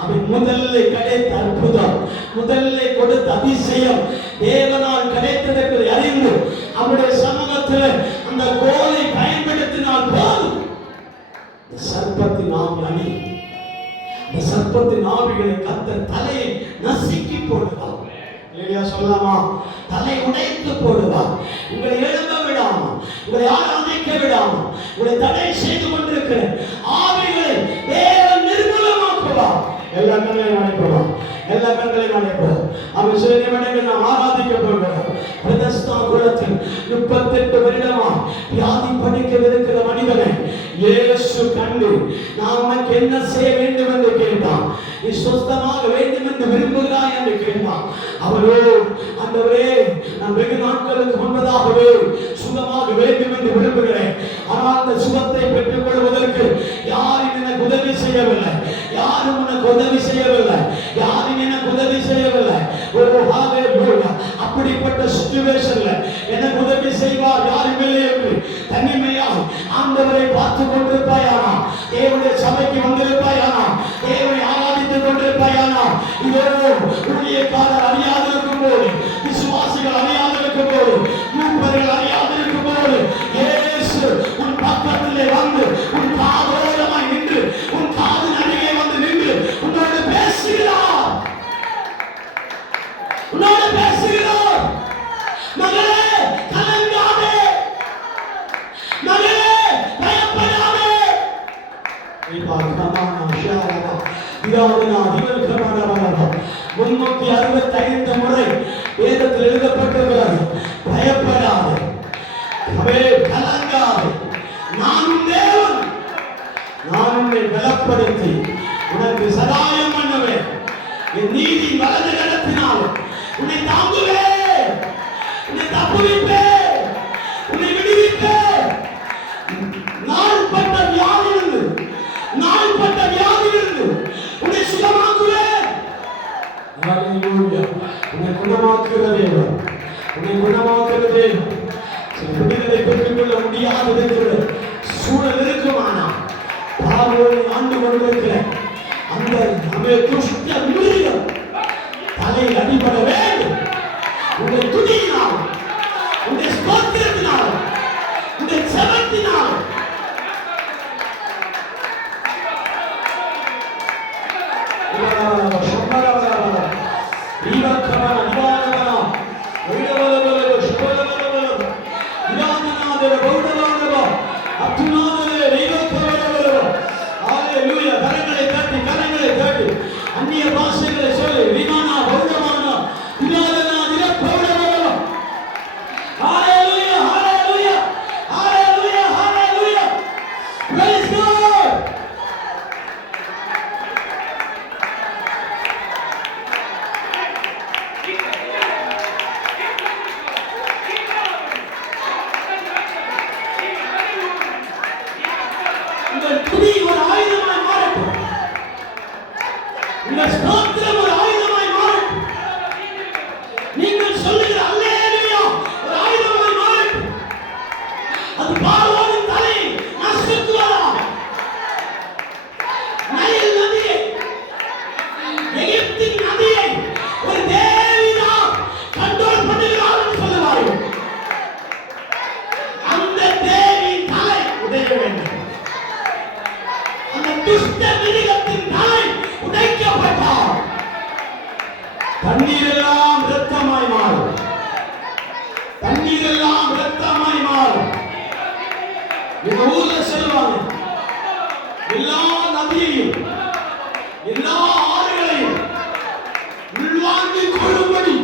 அவை முதல்ல கிடைத்த அற்புதம், முதல்ல கொடுத்த அதிசயம் தேவனால் கிடைத்ததற்கு அறிந்து அவருடைய சமூகத்தில் அந்த கோலை பயன்படுத்தினால் போதும் சர்ப்பத்தின் ஆவி அணி இந்த சர்ப்பத்தின் ஆவிகளை கர்த்தர் தலையை நசுக்கி போடுவார். இல்லையா சொல்லாமா? தலை உடைத்து போடுவார். உங்களை எழும்ப விடாம, உங்களை ஆராதிக்க விடாம, உங்களை தடை செய்து கொண்டிருக்கிற ஆவிகளை தேவன் நிர்மூலமாக்குவார். எல்லா கண்களையும் அழைப்போம், எல்லா கண்களையும் அழைப்போம். அவன் சில நிமிடங்கள் நாம் ஆராதிக்க போகிறோம். பெதஸ்தா குளத்தில் 38 வருடமா வியாதி படுக்கையில் இருக்கிற மனிதனை இயேசு கண்டு நான் உனக்கு என்ன செய்ய வேண்டும் என்று கேட்டான். நீ சுத்தமாக வேண்டும் என்று விரும்புகிறாய் என்று கேட்டான். அவரோ ஆண்டவரே நான் வெகு நாட்களுக்கு முன்பதாகவே சுகமாக வேண்டும் என்று விரும்புகிறேன். ஆனால் அந்த சுகத்தை பெற்றுக் கொள்வதற்கு யாரும் எனக்கு உதவி செய்யவில்லை, யாரும் உனக்கு உதவி செய்யவில்லை, யாரும் எனக்கு உதவி செய்யவில்லை. அப்படிப்பட்ட சிச்சுவேஷன்ல எனக்கு உதவி செய்வார் யாரும் இல்லை என்று தனிமையா ஆண்டவரை பார்த்து கொண்டிருப்பாயானா, தேவனுடைய சபைக்கு வந்திருப்பாயானா, தேவனை ஆராதித்துக் கொண்டிருப்பாயானா, இதோ ஊழியக்காரர் அறியாது இருக்கும் போது, விசுவாசிகள் அறியாது இருக்கும் போது, மூப்பர்கள் அறியாது இருக்கும் போது இயேசு உன் பக்கத்திலே வந்து உன் காதோரமாய் நின்று உன் காது அருகே வந்து நின்று உன்னோடு பேசுகிறார், உன்னோடு பேசுகிறார். மகளே கலங்காதே, மகளே பயப்படாதே. முன்னூத்தி 65 முறை வேதத்தில் எழுதப்பட்டிருக்கிறது. பயப்படாதே, கலங்காதே, நானும் தேவன், நான் உன்னை பலப்படுத்தி உனக்கு சகாயம் பண்ணுவேன். என் நீதி வலது கரத்தினால் உன்னை தாங்குவேன், உன்னை தப்புவிப்பேன், உன்னை விடுவிப்பேன். நாள்பட்ட வியாதியிலிருந்து உன்னை சுகமாக்குவேன். உன்னை குணமாக்குகிற தேவன், உன்னை குணமாக்குகிற தேவன். விடுதலை பெற்றுக் கொள்ள முடியாத சூழல் இருக்குமானா பார்வோனை ஆண்டு கொண்டிருக்கிற அந்த நம்முடைய துஷ்ட மிருகம் தலையில் அடிபட வேண்டும். உங்கள் துணியினால், உங்கள் ஸ்தோத்திரத்தினால், உங்கள் செபத்தினால் அந்நிய பாஷைகளை சொல்லி விமானா பௌத்தமானா விமானா நிரப்பௌடமானா. ஹalleluya ஹalleluya ஹalleluya ஹalleluya praise God. உங்கள் துதி ஒரு ஆயுதமாய் மாறட்டும், உங்கள் ஸ்தோத்திரம் ஒரு ஆயுதமாய் மாறட்டும், நீங்கள் சொல்லுகிற அல்லேலூயா ஒரு ஆயுதமாய் மாறட்டும். அது பார்வோனின் தலையை நசுக்குவதாக. நைல் நதியை, எகிப்தின் நதியை ஒரு தேவிதான் கண்ட்ரோல் பண்ணுகிறார் என்று சொல்லுவார்கள். அந்த தேவியின் தலை எங்க ஊர்ல சொல்லுவாங்க, எல்லா நதியையும் எல்லா ஆறுகளையும் உள்வாங்கிக் கொள்ளும்படி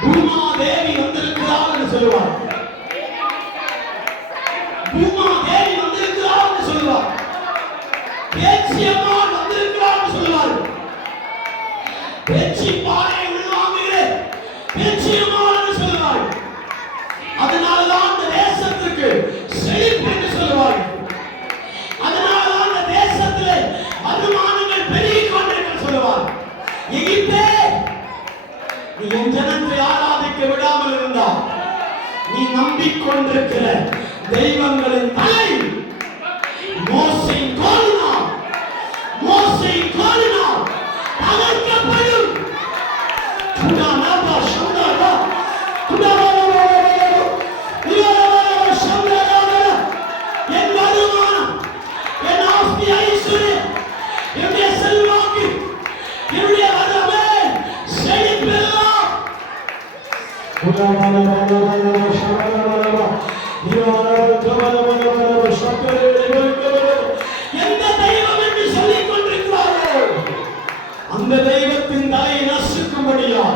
பூமாதேவி வந்திருக்கிறார் என்று சொல்லுவார். பூமாதேவி வந்திருக்கிறார் என்று சொல்லுவார். பேச்சியம்மாள் வந்திருக்கிறார் என்று சொல்லுவார். பேச்சி பாறை உள்வாங்குகிற பேச்சியம்மாள் என்று சொல்லுவார். அதனால்தான் அந்த தேசத்திற்கு செழிப்பு என்று சொல்லுவார். அதனால்தான் அந்த தேசத்திலே வருமானங்கள் பெருகிக் கொண்டிருக்க சொல்லுவார். எகிப்தே, நீ என் ஜனத்தை ஆராதிக்க விடாமல் இருந்தால் நீ நம்பிக்கொண்டிருக்கிற தெய்வங்களின் தலை மோசேயின் கோலினால் தகர்க்கப்படும். என் வருமானம், என் ஆஸ்தி ஐஸ்வர்யம், என்னுடைய செல்வாக்கு, என்னுடைய வரவே செழிப்பெல்லாம் எந்த தெய்வம் என்று சொல்லிக் கொண்டிருக்கிறாரோ அந்த தெய்வத்தின் தலையை நசுக்கும்படியா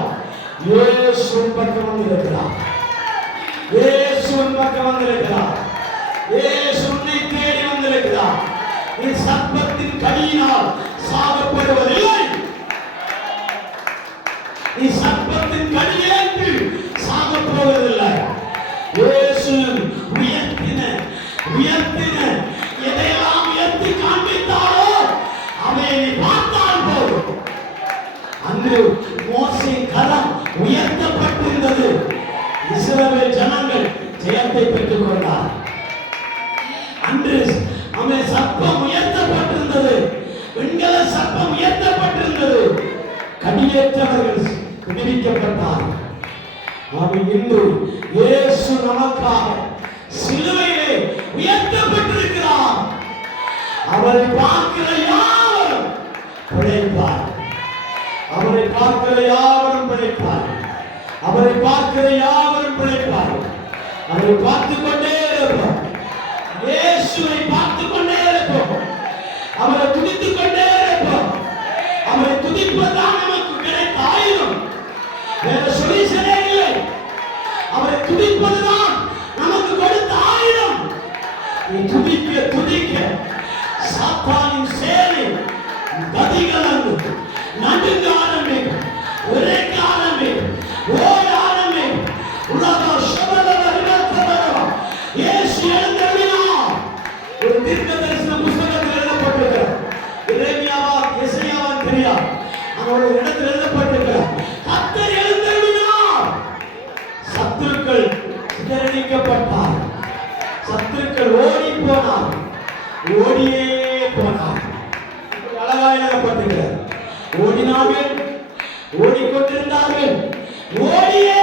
இயேசுவின் பக்கம் வந்திருக்கிறார். இயேசுவின் பக்கம் வந்திருக்கிறார். இயேசு உன்னை தேடி வந்திருக்கிறார். நீ சர்ப்பத்தின் கடியினால் சாகப்படுவதில்லை. நீ சர்ப்பத்தின் கடியிலிருந்து சாகப் போவதில்லை. இயேசு உயர்த்தின எதையெல்லாம் உயர்த்தி காண்பித்தாரோ அவை நீ பார்த்தால் போதும். அன்று மோசே கரம் உயர்த்தப்பட்டிருந்தது. இஸ்ரவேல் ஜனங்கள் ஜெயத்தை பெற்றுக் கொண்டார். அன்று அவன் சர்ப்பம் உயர்த்தப்பட்டிருந்தது. வெண்கல சர்ப்பம் உயர்த்தப்பட்டிருந்தது. கடியேற்றவர்கள் விடுவிக்கப்பட்டார். அவன் இன்று இயேசு நமக்காக சிலுவையிலே உயர்த்தப்பட்டிருக்கிறார். அவரை பார்க்கிற யாவரும் பிழைப்பார். அவரை பார்க்கிற யாவரும் பிழைப்பார். அவரை பார்க்கிற யாவரும் பிழைப்பார். அவரை பார்த்துக் கொண்டே இருப்போம். இயேசுவை பார்த்துக் கொண்டே இருப்போம். அவரை துதித்துக் கொண்டே இருப்போம். அவரை துதிப்பதுதான் நமக்கு கிடைத்த ஆயுதம். வேற சொல்யூஷனே இல்லை. அவரை துதிப்பதுதான் நமக்கு கொடுத்த ஆயுதம். நீ துதிக்க துதிக்க சாத்தானின் சேனை கதிகலங்கு நடுங்க ஆரம்பிக்கும். உரைக்க ஆரம்பிக்கும். ஓட ஆரம்பிக்கும். உலக சபல வருடத்தவரம் இயேசு எழுந்தருளினார். ஒரு தீர்க்க தரிசன புஸ்தகத்தில் எழுதப்பட்டிருக்கிறது. எரேமியாவா எசையாவா தெரியாது. அவருடைய இடத்தில் எழுதப்பட்டிருக்கிறது. கர்த்தர் எழுந்தருளினார். சத்துருக்கள் சிதறடிக்கப்பட்டார். சத்துருக்கள் ஓடி போனார். ஓடியே போனார். அழகாக எழுதப்பட்டிருக்கிறது. ஓடினார்கள், ஓடிக்கொண்டிருந்தார்கள், ஓடியே